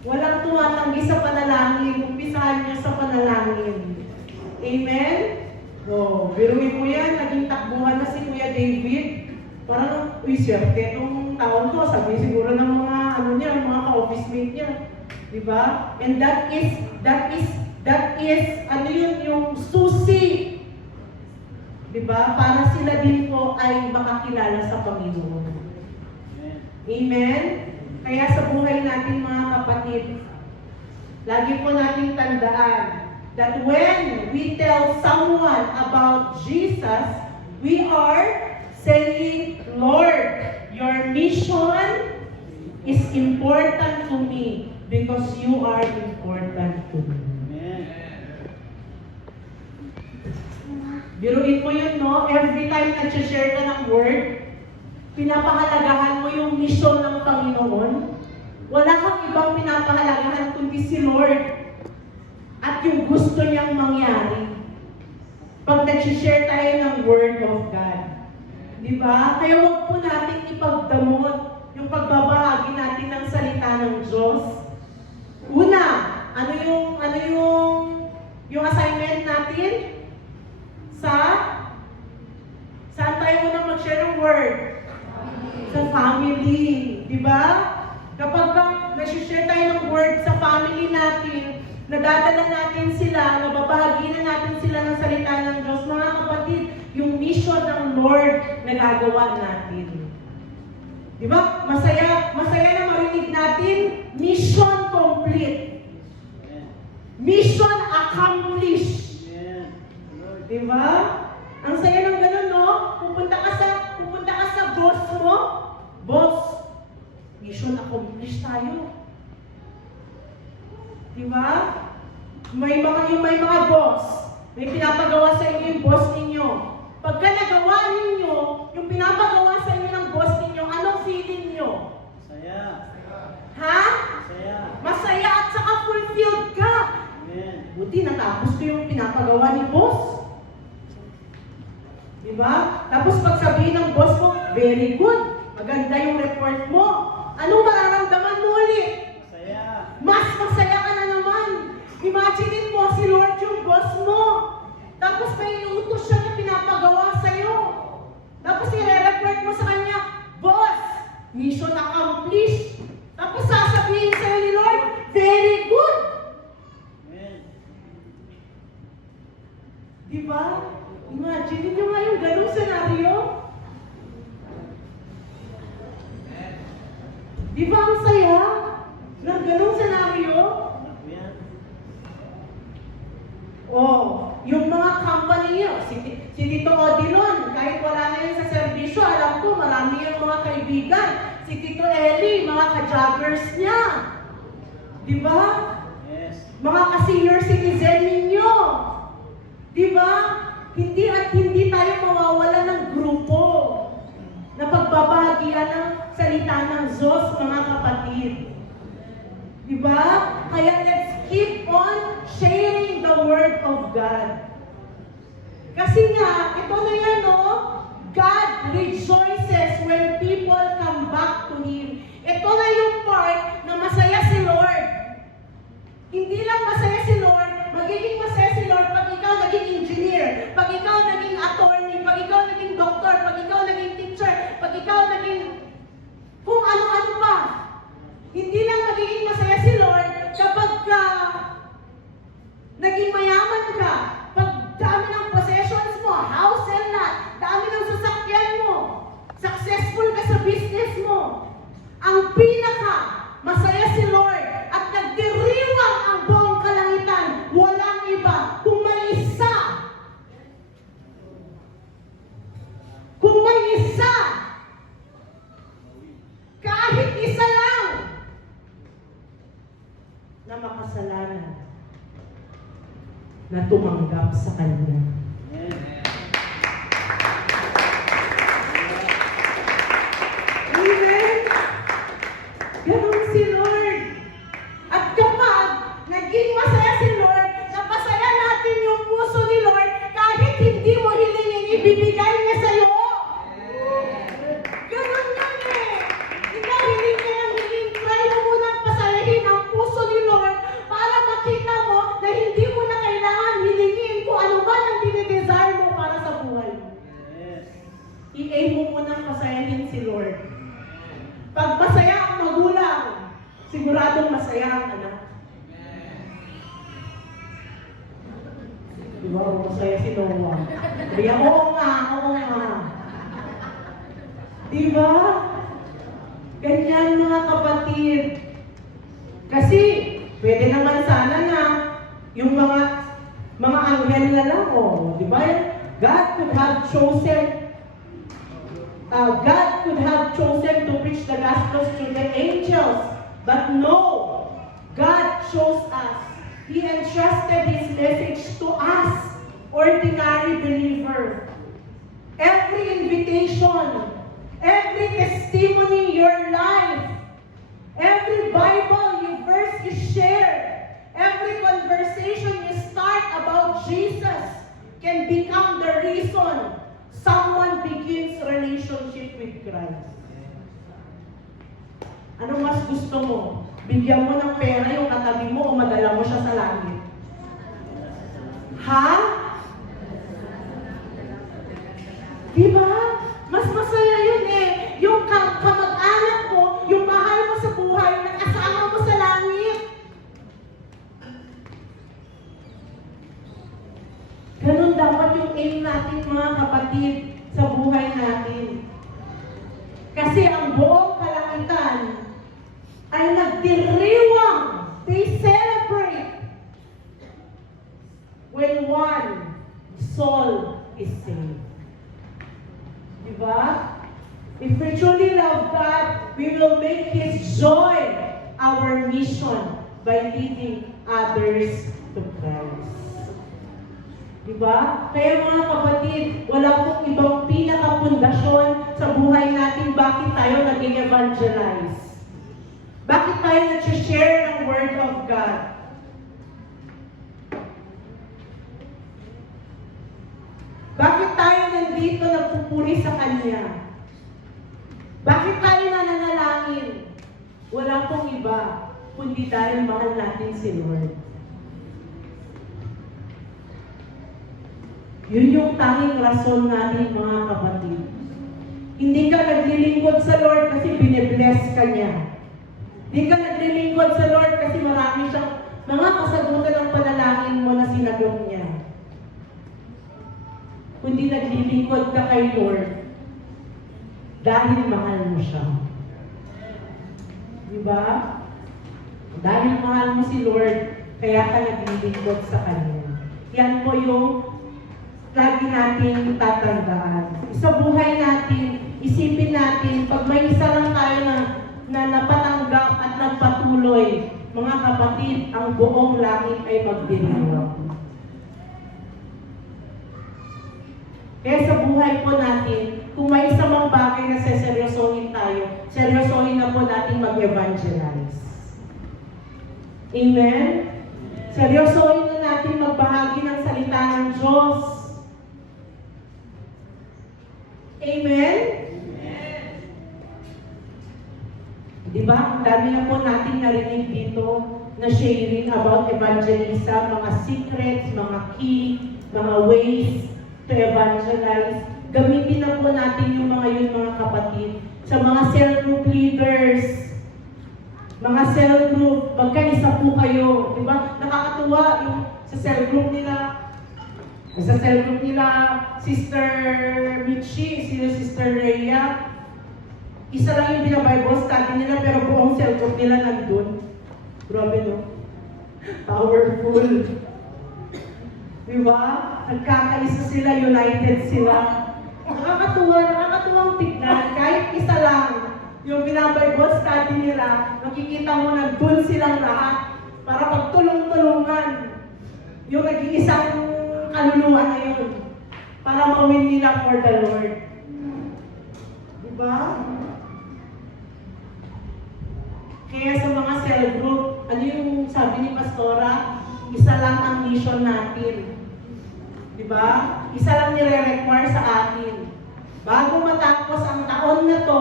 Walang tumatanggi sa panalangin. Umpisahan nyo sa panalangin. Amen? Biruin mo yan. Naging takbuhan na si Kuya David. Parang, swerte itong taon ko. Sabi siguro ng mga, mga ka-office mate niya. Diba? And that is, yung susi. Diba? Para sila din po ay makakilala sa Panginoon. Amen? Kaya sa buhay natin mga kapatid, lagi po nating tandaan that when we tell someone about Jesus, we are saying, Lord, your mission is important to me because you are important to me. Biruin mo yun, no? Every time nag-share ka ng word, pinapahalagahan mo yung mission ng Panginoon. Wala kang ibang pinapahalagahan kundi si Lord at yung gusto niyang mangyari. Pag nag-share tayo ng Word of God. Di ba? Kaya huwag po natin ipagdamot yung pagbabahagi natin ng salita ng Diyos. Una, ano yung assignment natin? Saan tayo unang mag-share ng Word? Sa family, di ba? Kapag nag-share tayo ng word sa family natin, nadadala natin sila, nababahagi na natin sila ng salita ng Diyos, mga kapatid, yung mission ng Lord na gagawa natin. Di ba? Masaya na marinig natin, mission complete. Mission accomplished. Di ba? Ang saya ng ganun, no? Pupunta ka sa boss mo, boss, mission accomplished tayo. Diba? May mga boss, may pinapagawa sa inyo yung boss ninyo. Pagka nagawa ninyo, yung pinapagawa sa inyo ng boss ninyo, anong feeling nyo? Masaya. Ha? Masaya. Masaya at saka fulfilled ka. Amen. Buti natapos ko yung pinapagawa ni boss. Diba? Tapos pag sabihin ng boss mo, very good. Maganda yung report mo. Anong mararamdaman mo ulit? Masaya. Mas masaya ka na naman. Imagine mo, si Lord yung boss mo. Tapos may iutos siya na pinapagawa sa'yo. Tapos i-report mo sa kanya, boss, mission accomplished. Tapos sasabihin sa'yo ni Lord, very good. Amen. Diba? Imagine nyo nga yung ganung senaryo. company niyo. Si Tito Odilon, kahit wala na yun sa serbisyo, alam ko marami yung mga kaibigan. Si Tito Eli, mga ka-joggers niya. Di ba? Yes. Mga ka-senior citizen ninyo. Di ba? Hindi at hindi tayo mawawala ng grupo na pagbabahagian ng salita ng Diyos, mga kapatid. Di ba? Kaya let's keep on sharing the Word of God. Kasi nga, ito na yan, no? God rejoices when people come back to Him. Ito na yung part na masaya si Lord. Hindi lang masaya si Lord, magiging masaya si Lord pag ikaw naging engineer, pag ikaw naging attorney, pag ikaw naging doktor, pag ikaw naging teacher, pag ikaw naging kung ano-ano pa. Hindi lang magiging masaya si Lord kapag naging mayaman ka, pag dami ng possessions mo, house and lot, dami ng sasakyan mo, successful ka sa business mo. Ang pinaka masaya si Lord at nagdiriwang ang buong kalangitan, walang iba, kung may isa. Kung may isa, kahit isa lang, na makasalanan, na tumanggap sa Kanya. Amen. Amen? Ganon si Lord. At kapag naging masaya si Lord, napasaya natin yung puso ni Lord, kahit hindi mo hilingin, ibibigay niya sa'yo. Ganon yan eh. Ikaw hiling ka ng hiling, try mo munang pasayahin ang puso ni Lord para makita mo na hindi mo na kailangan hilingin kung ano ba ang dinidesire mo para sa buhay mo. Yes. I-aim mo munang pasayahin si Lord. Pag masaya ang magulang, siguradong masaya ang anak. Di ba? Masaya si Noah. Kaya, oo nga, oo nga. Di ba? Ganyan mga kapatid. Kasi, pwede naman sana na yung mga anghel na lang, oh, di ba? God could have chosen to preach the gospel to the angels. But no, God chose us. He entrusted His message to us, ordinary believer. Every invitation, every testimony in your life, every Bible verse you share, every conversation you start about Jesus can become the reason someone begins relationship with Christ. Ano mas gusto mo? Bigyan mo ng pera yung katabi mo o madala mo siya sa langit? Ha? Diba? Mas masaya yun eh. Yung kamag-anak mo, yung mahal mo sa buhay, nakasama mo sa langit. Ganun dapat yung aim natin mga kapatid sa buhay natin. Kasi ang buong kalangitan ay nagdiriwang. They celebrate when one soul is saved. Diba? If we truly love God, we will make His joy our mission by leading others to Christ. Diba? Kaya mga kapatid, wala pong ibang pinakapundasyon sa buhay natin bakit tayo nag-evangelize. Bakit tayo nag-share ng Word of God? Bakit tayo nandito nagpupuri sa Kanya? Bakit tayo nananalangin? Wala pong iba, kundi dahil mahal natin si Lord. Yun yung tanging rason natin mga kapatid. Hindi ka naglilingkod sa Lord kasi bine-bless ka niya. Hindi ka naglilingkod sa Lord kasi marami siyang mga kasagutan ng panalangin mo na sinagot niya. Kundi naglilingkod ka kay Lord dahil mahal mo siya. Diba? Dahil mahal mo si Lord, kaya ka naglilingkod sa Kanya. Yan po yung lagi natin tatandaan. Sa buhay natin, isipin natin, pag may isa lang tayo na napatanggap at nagpatuloy, mga kapatid, ang buong langit ay magdiriwang. Kaya sa buhay po natin, kung may isa mang bagay na seseryosohin tayo, seryosohin na po natin mag-evangelize. Amen? Seryosohin na natin magbahagi ng salita ng Diyos. Amen? Diba? Ang dami na po natin narinig dito na sharing about evangelism, mga secrets, mga key, mga ways to evangelize. Gamitin na po natin yung mga yun, mga kapatid. Sa mga cell group leaders, mga cell group, magkaisa po kayo. Diba? Nakakatuwa yung sa cell group nila. Sa cell group nila, Sister Michi, Sister Rhea. Isa lang yung binabible study nila, pero buong cell group nila nandun. Grabe, no? Powerful. Diba? Nagkakaisa sila, united sila. Nakakatuwang tignan. Kahit isa lang yung binabible study nila, makikita mo nandun silang lahat para pagtulong-tulungan. Yung nag-iisang kaluluwa na yun para mawin nila for the Lord. Diba? Kaya sa mga cell group, ano yung sabi ni Pastora? Isa lang ang mission natin. Diba? Isa lang nire-require sa atin. Bago matapos ang taon na to,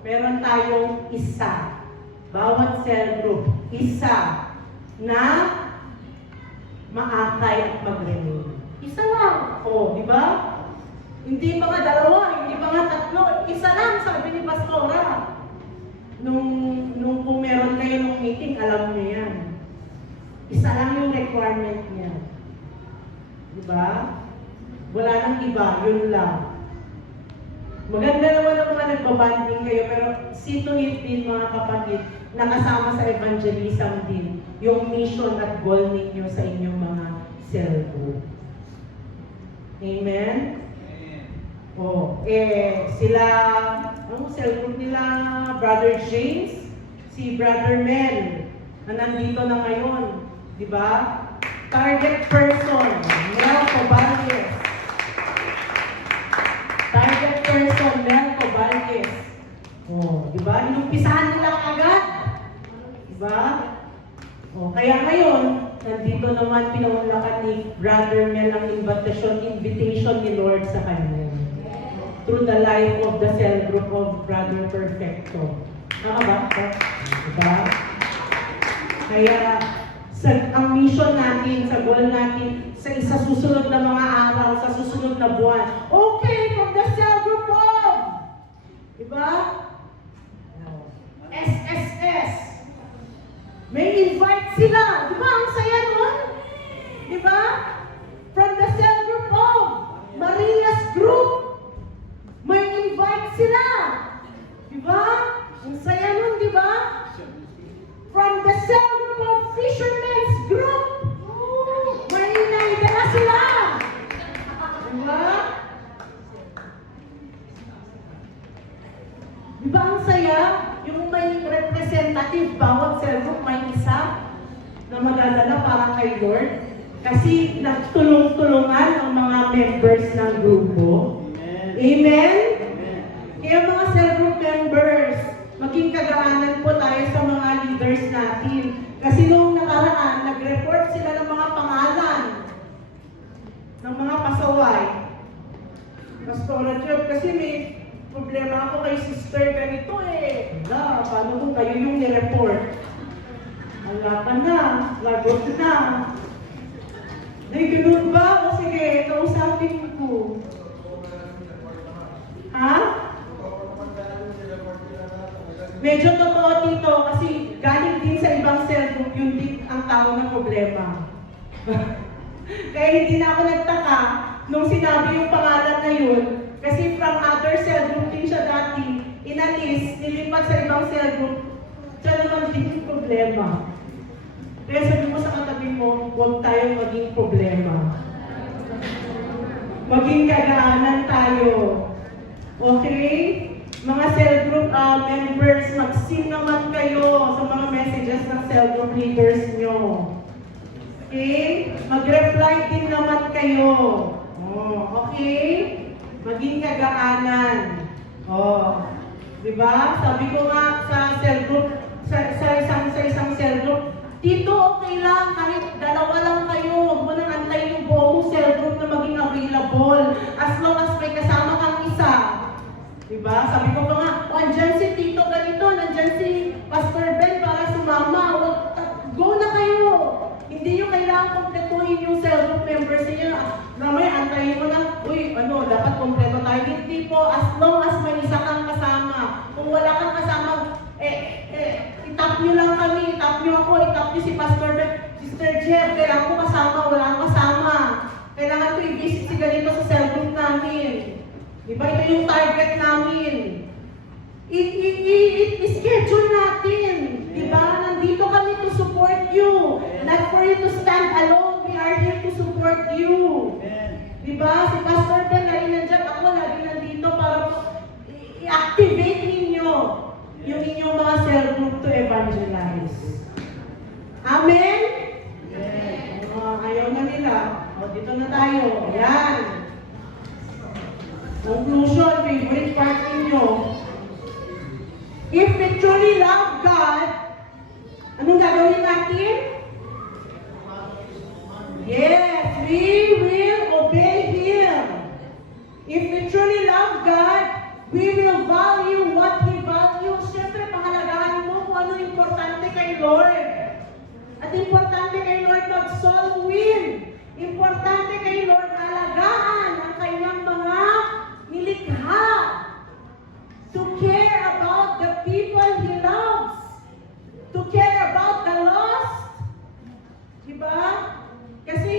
meron tayong isa. Bawat cell group, isa na maakay at mag-renew. Isa lang. O, diba? Hindi pa nga dalawa, hindi pa nga tatlo. Isa lang, sabi ni Pastora. Nung kung meron kayo ng meeting, alam niyo yan. Isa lang yung requirement niya. Diba? Wala nang iba, yun lang. Maganda naman ang mga nagbabanding kayo, pero see to it din, mga kapatid, nakasama sa evangelism din, yung mission at goal ninyo sa inyong mga cell group. Amen? Sila, ano cell group nila, Brother James, si Brother Mel, na nandito na ngayon, di ba? Target person, Mel Coballes. Target person, Mel Coballes. Di ba? Inumpisahan nila agad. Di ba? Kaya ngayon, nandito naman pinunlakan ni Brother Mel ang invitation ni Lord sa kanya. Through the life of the cell group of Brother Perfecto. Tama ba? Diba? Kaya, ang mission natin, sa goal natin, sa susunod na mga araw, sa susunod na buwan, okay, from the cell group of, diba? SSS. May invite sila. Diba? Ang saya nun? Diba? From the cell group of Maria's group. May invite sila. Diba? Ang saya nun, diba? From the cell group of Fishermen's group. May inaidala sila. Diba? Diba ang saya? Yung may representative, bawat cell group may isa na magdadala para kay Lord. Kasi nagtulong-tulungan ang mga members ng grupo. Amen? Amen. Kaya mga cell group members, maging kagaanan po tayo sa mga leaders natin. Kasi noong nakaraan, nag-report sila ng mga pangalan ng mga pasaway. Pastora Job, kasi may problema ako kay sister ganito eh. Wala, paano kung kayo yung ni-report? Wala ka na, lagot na. Ay, ganun ba? O sige, kausapin ko. Ha? Medyo totoo dito kasi galing din sa ibang cell group yung din ang tao ng problema. Kaya hindi na ako nagtaka nung sinabi yung pangalan na yun kasi from other cell group din siya dati, inalis, nilipat sa ibang cell group, siya naman din yung problema. Kaya sabi mo sa katabi mo, huwag tayong maging problema. Maging kagaanan tayo. Okay? Mga cell group members, mag-sing naman kayo sa mga messages ng cell group leaders nyo. Okay? Mag-reply din naman kayo. Oh, okay? Maging kagaanan. Oh, di ba? Sabi ko nga sa cell group, sa isang cell group, dito okay lang, kahit dalawa lang kayo, huwag mo nang antayin yung buong cell group na maging available. As long as may kasama kang isa. Diba? Sabi ko pa nga, andyan si Tito ganito, nandyan si Pastor Ben para sumama. Go na kayo! Hindi nyo kailangan kompletuhin yung cell group members niya. Mamaya, antayin mo na, uy, dapat kompleto tayo. Hindi po, as long as may isa kang kasama. Kung wala kang kasama, itap nyo lang kami, itap nyo ako, itap nyo si Pastor Ben, Sister Jeff, kailangan ko kasama, wala akong kasama. Kailangan ko i-visit si ganito sa cell group namin. Diba? Ito yung target namin. I-schedule natin. Diba? Nandito kami to support you. Not for you to stand alone. We are here to support you. Diba? Si Pastor Ben, lagi nandyan. Ako, lagi nandito para i-activate ninyo yung inyong mga cell group to evangelize. Amen? Ayaw na nila. Dito na tayo. Yan. Conclusion, favorite part ninyo. If we truly love God, anong gagawin natin? Yes, we will obey Him. If we truly love God, we will value what He values. Siyempre, pahalagahan mo kung ano importante kay Lord. At importante kay Lord mag-soul win. Importante kay Lord na alagaan ang kanyang mga nilikha. To care about the people He loves. To care about the lost. Diba? Kasi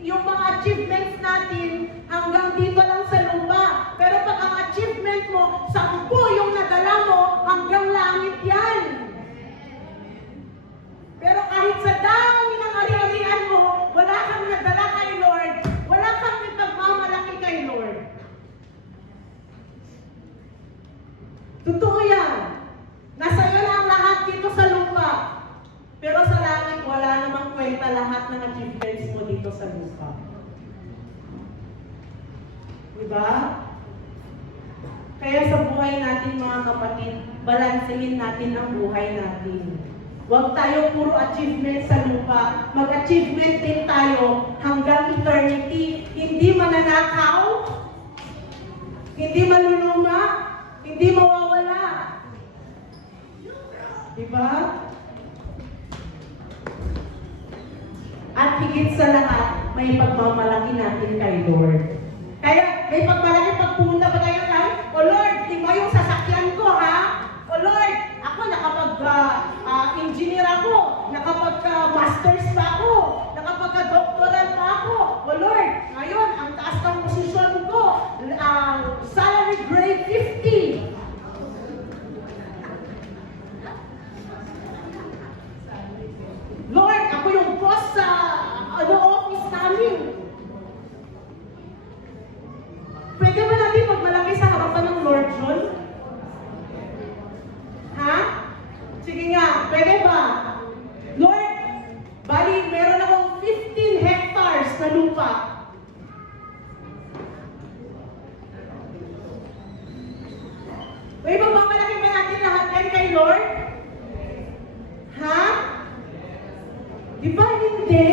yung mga achievements natin hanggang dito lang sa lupa. Pero pag ang achievement mo, 10 yung nadala mo, hanggang langit yan. Pero kahit sa dami ng ari-arian mo, wala kang nadala kay Lord, wala kang ipagmamalaki kay Lord. Totoo yan. Nasa iyo na ang lahat dito sa lupa. Pero sa langit, wala namang kwenta lahat ng achievements mo dito sa lupa. Diba? Kaya sa buhay natin mga kapatid, balansehin natin ang buhay natin. Huwag tayo puro achievement sa lupa. Mag-achievement din tayo hanggang eternity. Hindi mananakaw, hindi maluluma, hindi mawawala. Diba? At higit sa lahat, may pagmamalaki natin kay Lord. Kaya may pagmalaki pag pumunta pa tayo lang, O Lord, di ba yung sasakyan ko ha? O Lord, ako nakapag-engineer ako, nakapag-masters pa ako, nakapag-doctoral pa ako. O Lord, ngayon, ang taas ng posisyon ko, salary grade 50. Lord, ako yung boss sa office namin. Pwede ba natin magmalaki sa harapan ng Lord John? Ha? Sige nga, pwede ba? Lord, bali, meron akong 15 hectares na lupa. Pwede ba mamalaki ba natin lahat yan kay Lord? Ha? Di ba hindi?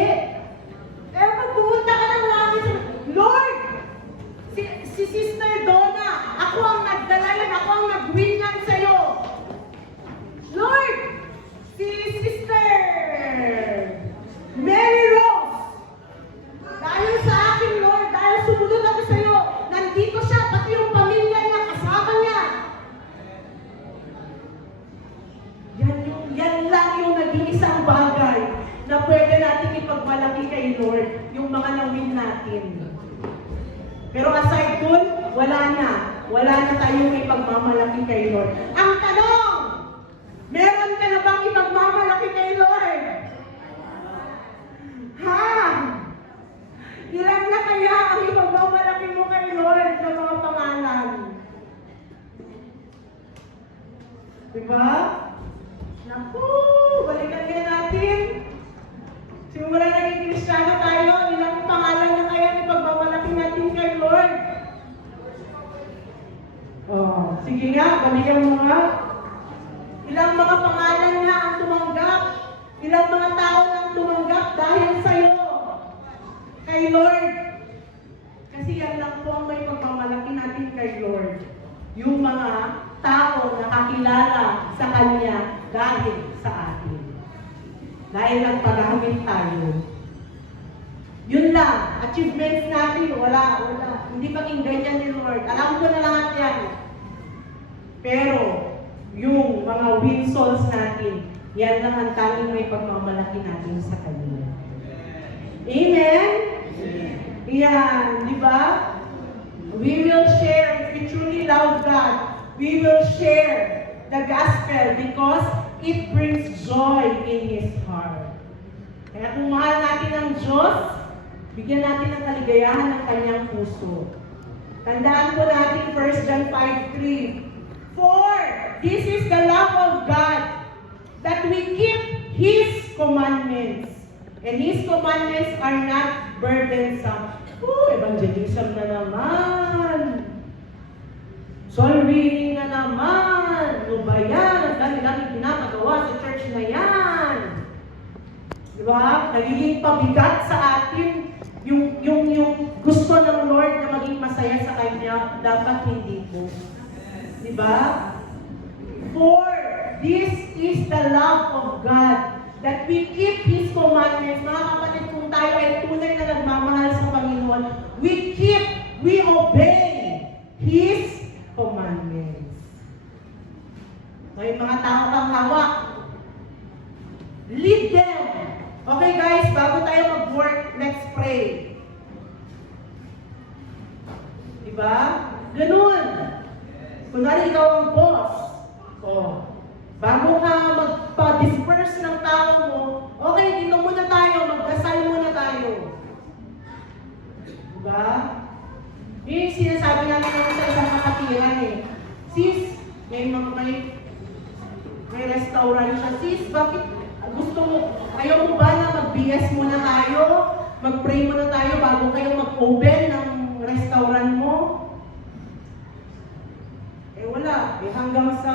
Pero pag pumunta ka ng langit, Lord, si Sister Donna, ako ang nagdala yan, ako ang nag-win yan sa'yo. Lord, si Sister Mary Rose, dahil sa akin, Lord, dahil sumunod ako sa'yo, nandito siya, pati yung pamilya niya, kasama niya. Yan lang yung nag-iisang bagay na pwede natin ipagmalaki kay Lord, yung mga nawin natin. Pero aside dun, wala na. Wala na tayong ipagmamalaki kay Lord. Ang tanong, meron ka na bang ipagmamalaki kay Lord? Ha? Ilan na kaya ang ipagmamalaki Simula naging Kristiyano tayo, ilang pangalan na kaya ipagbabalaki natin kay Lord? Oh, sige nga, balikan mo nga. Ilang mga pangalan na ang tumanggap, ilang mga tao na ang tumanggap dahil sa'yo, kay Lord. Kasi yan lang po ang may pagmamalaki natin kay Lord. Yung mga tao na kakilala sa Kanya dahil sa atin. Dahil nagpagamit tayo. Yun lang, achievements natin, wala. Hindi maging ganyan ni Lord. Alam ko na lahat yan. Pero, yung mga win souls natin, yan lang ang tanging may pagmamalaki natin sa Kanya. Amen? Yan, di ba? We will share, if we truly love God, we will share the gospel because it brings joy in His heart. Kaya kung mahal natin ang Diyos, bigyan natin ng kaligayahan ng Kanyang puso. Tandaan po natin 1 John 5:3. For this is the love of God, that we keep His commandments. And His commandments are not burdensome. Evangelism na naman. Soul winning na naman. Ano ba yan? Ang dami-dami pinapagawa sa church na yan. Diba? Nagiging pabigat sa atin yung gusto ng Lord na maging masaya sa Kanya. Dapat hindi po. Diba? For this is the love of God, that we keep His commandments. Mga kapatid, kung tayo ay tunay na nagmamahal sa Panginoon, we obey His commandments. May mga tao kang hawak. Lead them. Okay guys, bago tayo mag-work, let's pray. Diba? Ganun. Kunwari ikaw ang boss. Bago ka magpa-disperse ng tao mo, okay, dito muna tayo, magdasal muna tayo. Diba? Yun yung sinasabi natin sa isang kapatiran eh. Sis, may restaurant siya. Sis, bakit gusto mo, ayaw mo ba na mag-BS muna tayo? Mag-pray muna tayo bago kayo mag-open ng restaurant mo? Wala. Hanggang sa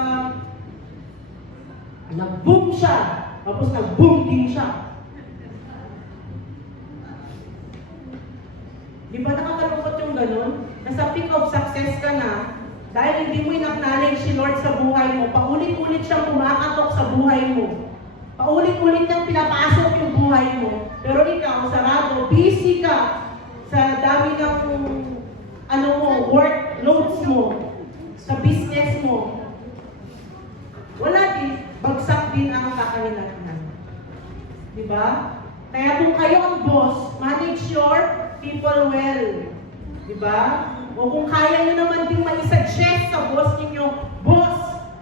nag-boom siya. Tapos nag-boom din siya. Di ba nakakalungkot yung ganun? Nasa peak of success ka na, dahil hindi mo in-acknowledge si Lord sa buhay mo, paulit-ulit siyang kumakatok sa buhay mo. Paulit-ulit niyang pinapasok yung buhay mo. Pero ikaw, sarado, busy ka sa dami ng workloads mo, sa business mo. Wala din, bagsak din ang kakalinatnan. Diba? Kaya kung kayo ang boss, manage your people well. Diba? O kung kaya nyo naman din mai-suggest sa boss ninyo, boss,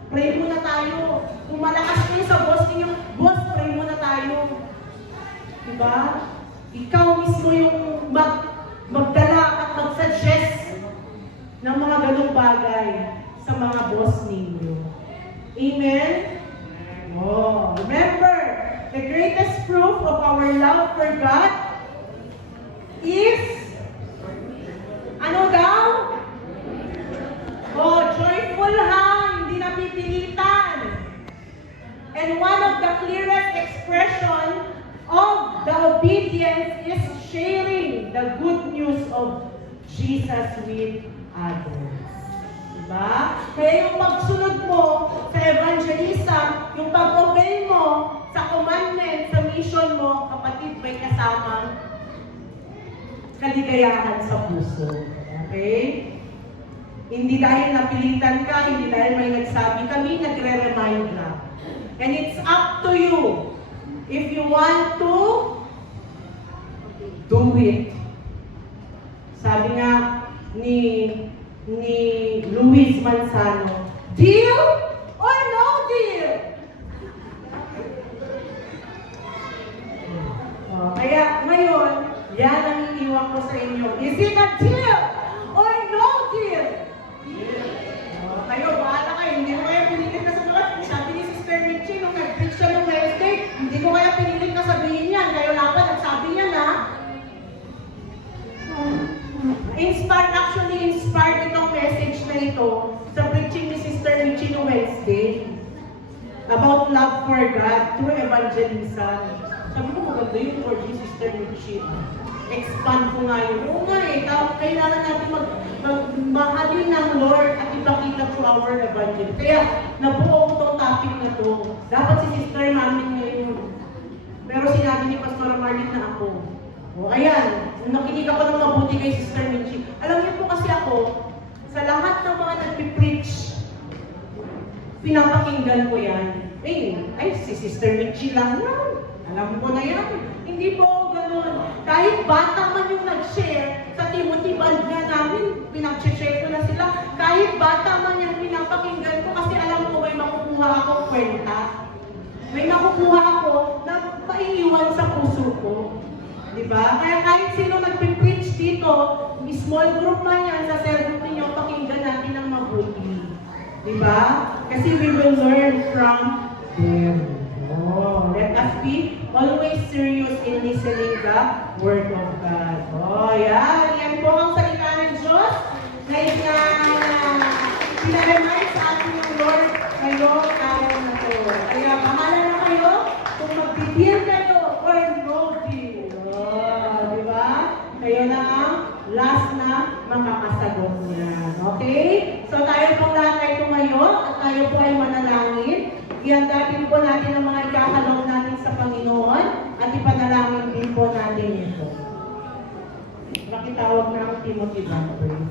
pray muna tayo. Kung malakas kayo sa boss ninyo, boss, pray muna tayo. Diba? Ikaw mismo yung magdala at mag-suggest ng mga ganong bagay sa mga boss ninyo. Amen? Oh, remember, the greatest proof of our love for God is, ano daw? Oh, joyful ha, hindi napipilitan. And one of the clearest expression of the obedience is sharing the good news of Jesus with others. Diba? Kaya yung pagsunod mo sa evangelism, yung pag-obey mo sa commandment, sa mission mo, kapatid, may kasamang kaligayahan sa puso. Okay? Hindi dahil napilitan ka, hindi dahil may nagsabi, kami nagre-remind lang. And it's up to you. If you want to, do it. Sabi nga ni Luis Manzano, deal or no deal? Kaya ngayon, yan ang iiwan ko sa inyo. Is it a deal or no deal? Kayo, bahala kayo. Hindi ko kaya pinilit na sabihin. Sabi ni Sister Richie, nung nag-preach siya nung Wednesday, hindi ko kaya pinilit na sabihin yan. Kayo laban, This man actually inspired itong message na ito sa preaching ni Sister Michi no Wednesday about love for God through evangelism. Sabi ko, maganda yung word ni Sister Michi. Expand ko nga yun. Oo nga eh, kailangan natin magmahalin ng Lord at ipakita through our evangelism. Kaya nabuo ko itong topic na to. Dapat si Sister namin ngayon. Pero sinabi ni Pastor Marlene na ako. O ayan, nakinig ako ng mabuti kay Sister Michi. Alam niyo po kasi ako, sa lahat ng mga nagpipreach, pinapakinggan ko yan. Ay, si Sister Michi lang yan. Alam ko na yan. Hindi po ganun. Kahit bata man yung nag-share, sa Timothy band nga namin, pinag-share ko na sila. Kahit bata man yan, pinapakinggan ko kasi alam ko may makukuha akong kwenta. May makukuha ako na maiiwan sa puso ko. Diba? Kaya kahit sino nagpipreach dito, small group man yan, sa cell group ninyo, pakinggan natin ng mabuti. Diba? Kasi we will learn from them. Oh, let us be always serious in listening the Word of God. Oh, yan. Yan po ang salita ng Diyos na pinaremind sa atin ng Lord ngayong araw na ito. Kaya bahala na kayo kung mag-deal kayo or no deal. Oh, di ba? Kayo na ang last na makakasagot niya. Okay? So tayo pong lahat ay tumayo at tayo po ay manalangin. Iandatin po natin ang mga ikakalong natin sa Panginoon at ipanalangin din po natin ito. Makitawag na ang Timothy Baptist.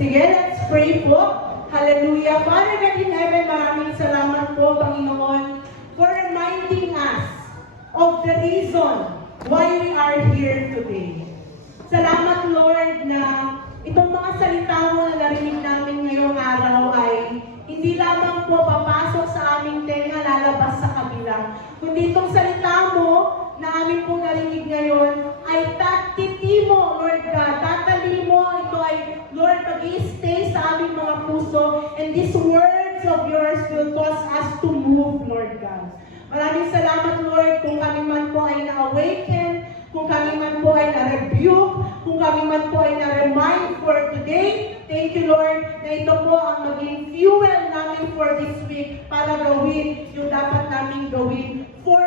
Sige, let's pray po. Hallelujah. Father God in heaven, maraming salamat po, Panginoon, for reminding us of the reason why we are here today. Salamat, Lord, na itong mga salita mo na narinig namin ngayong araw ay hindi lamang po papasok sa aming tenga, lalabas sa kabila. Kundi itong salita mo na aming pong narinig ngayon ay tatitimo, Lord God. Tatali mo, ito ay, Lord, mag-i-stay sa aming mga puso. And these words of yours will cause us to move, Lord God. Maraming salamat, Lord, kung kami man po ay na-awaken, kung kami man po ay na-rebuke, kung kami man po ay na-remind for today. Thank you, Lord, na ito po ang maging fuel namin for this week para gawin yung dapat namin gawin for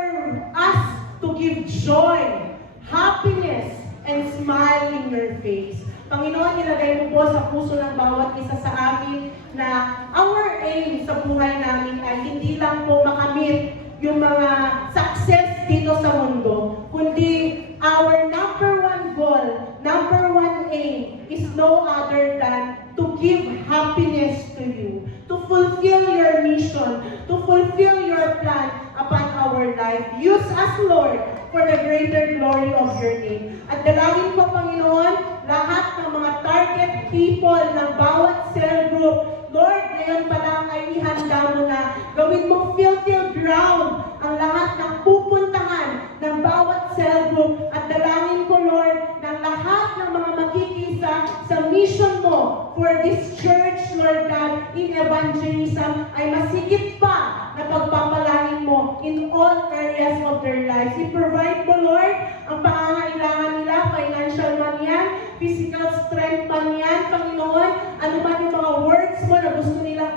us to give joy, happiness, and smile in your face. Panginoon, ilagay mo po sa puso ng bawat isa sa amin na our aim sa buhay namin ay hindi lang po makamit yung mga success dito sa mundo, kundi our number one goal, number one aim is no other than to give happiness to you, to fulfill your mission, to fulfill your plan upon our life. Use us, Lord, for the greater glory of your name. At dalangin ko, Panginoon, lahat ng mga target people ng bawat cell group, Lord, ngayon pa lang ay ihanda mo na. Gawin mong fertile ground ang lahat ng pupuntahan ng bawat cell group. At dalangin ko, Lord, ng lahat ng mga makikisa sa mission mo for this church, Lord God, in evangelism ay masigit pa na pagpapalain mo in all areas of their lives. I-provide mo, Lord, ang pangangailangan nila, financial man yan, physical strength man yan, Panginoon, ano man yung mga words mo na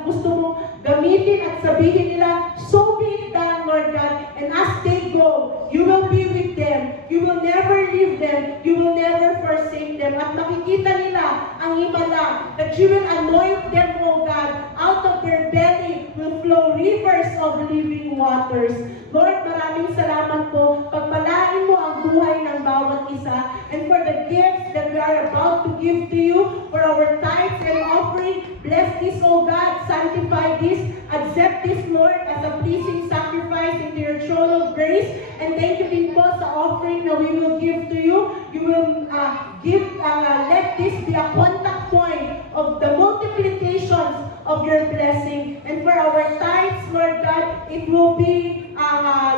gusto mo gamitin at sabihin nila, so be it done, Lord God. And as they go, you will be with them. You will never leave them. You will never forsake them. At makikita nila ang himala that you will anoint them, O God. Out of their belly will flow rivers of living waters. Lord, maraming salamat po. Pagpalain mo ang buhay ng bawat isa. And for the gifts that we are about to give to you, for our tithes and offering, bless this, O God. Sanctify this. Accept this, Lord, as a pleasing sacrifice into your throne of grace. And thank you din po sa offering na we will give to you. You will let this be a contact point of the multiplications of your blessing. And for our tithes, Lord God, it will be,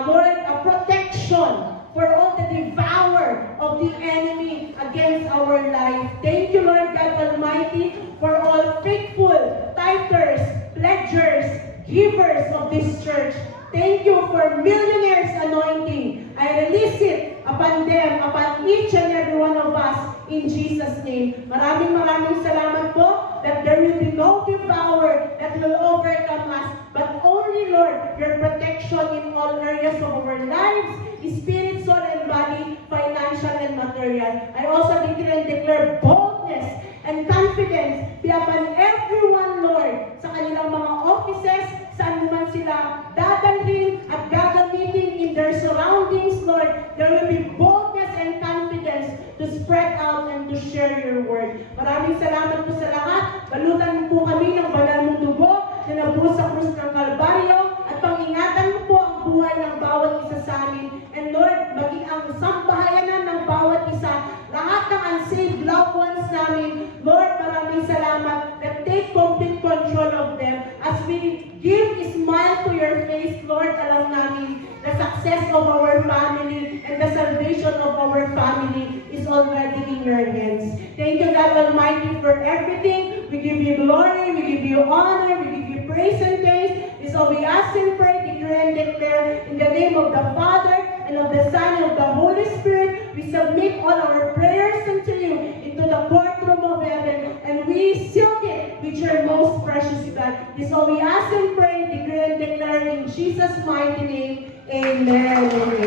Lord, a protection for all the devour of the enemy against our life. Thank you, Lord God Almighty, for all faithful tithers, pledgers, givers of this church. Thank you for millionaires anointing. I release it upon them, upon each and every one of us, in Jesus' name. Maraming salamat po that there will be no power that will overcome us, but only, Lord, your protection in all areas of our lives, spirit, soul, and body, financial and material. I also declare and declare boldness and confidence be upon everyone, Lord, sa kanilang mga offices, saan man sila dadalhin at gagamitin in their surroundings, Lord. There will be boldness and confidence to spread out and to share your word. Maraming salamat po sa lahat. Balutan mo po kami ng banal mong dugo na nabuhos sa krus ng Kalbaryo at pangingatan mo po ang buhay ng bawat isa sa amin. And Lord, maging ang sambahayanan ng bawat isa, lahat ng unsaved loved ones namin, Lord, maraming salamat that take complete control of them as we give a smile to your face, Lord. Alam namin the success of our family and the salvation of our family is already in your hands. Thank you, God Almighty, for everything. We give you glory, we give you honor, we give you praise and thanks. This all we ask and pray, declare and declare in the name of the Father and of the Son and of the Holy Spirit. We submit all our prayers unto you into the courtroom of heaven, and we seal it with your most precious blood. This all we ask and pray, declare and declare in Jesus' mighty name. Amen.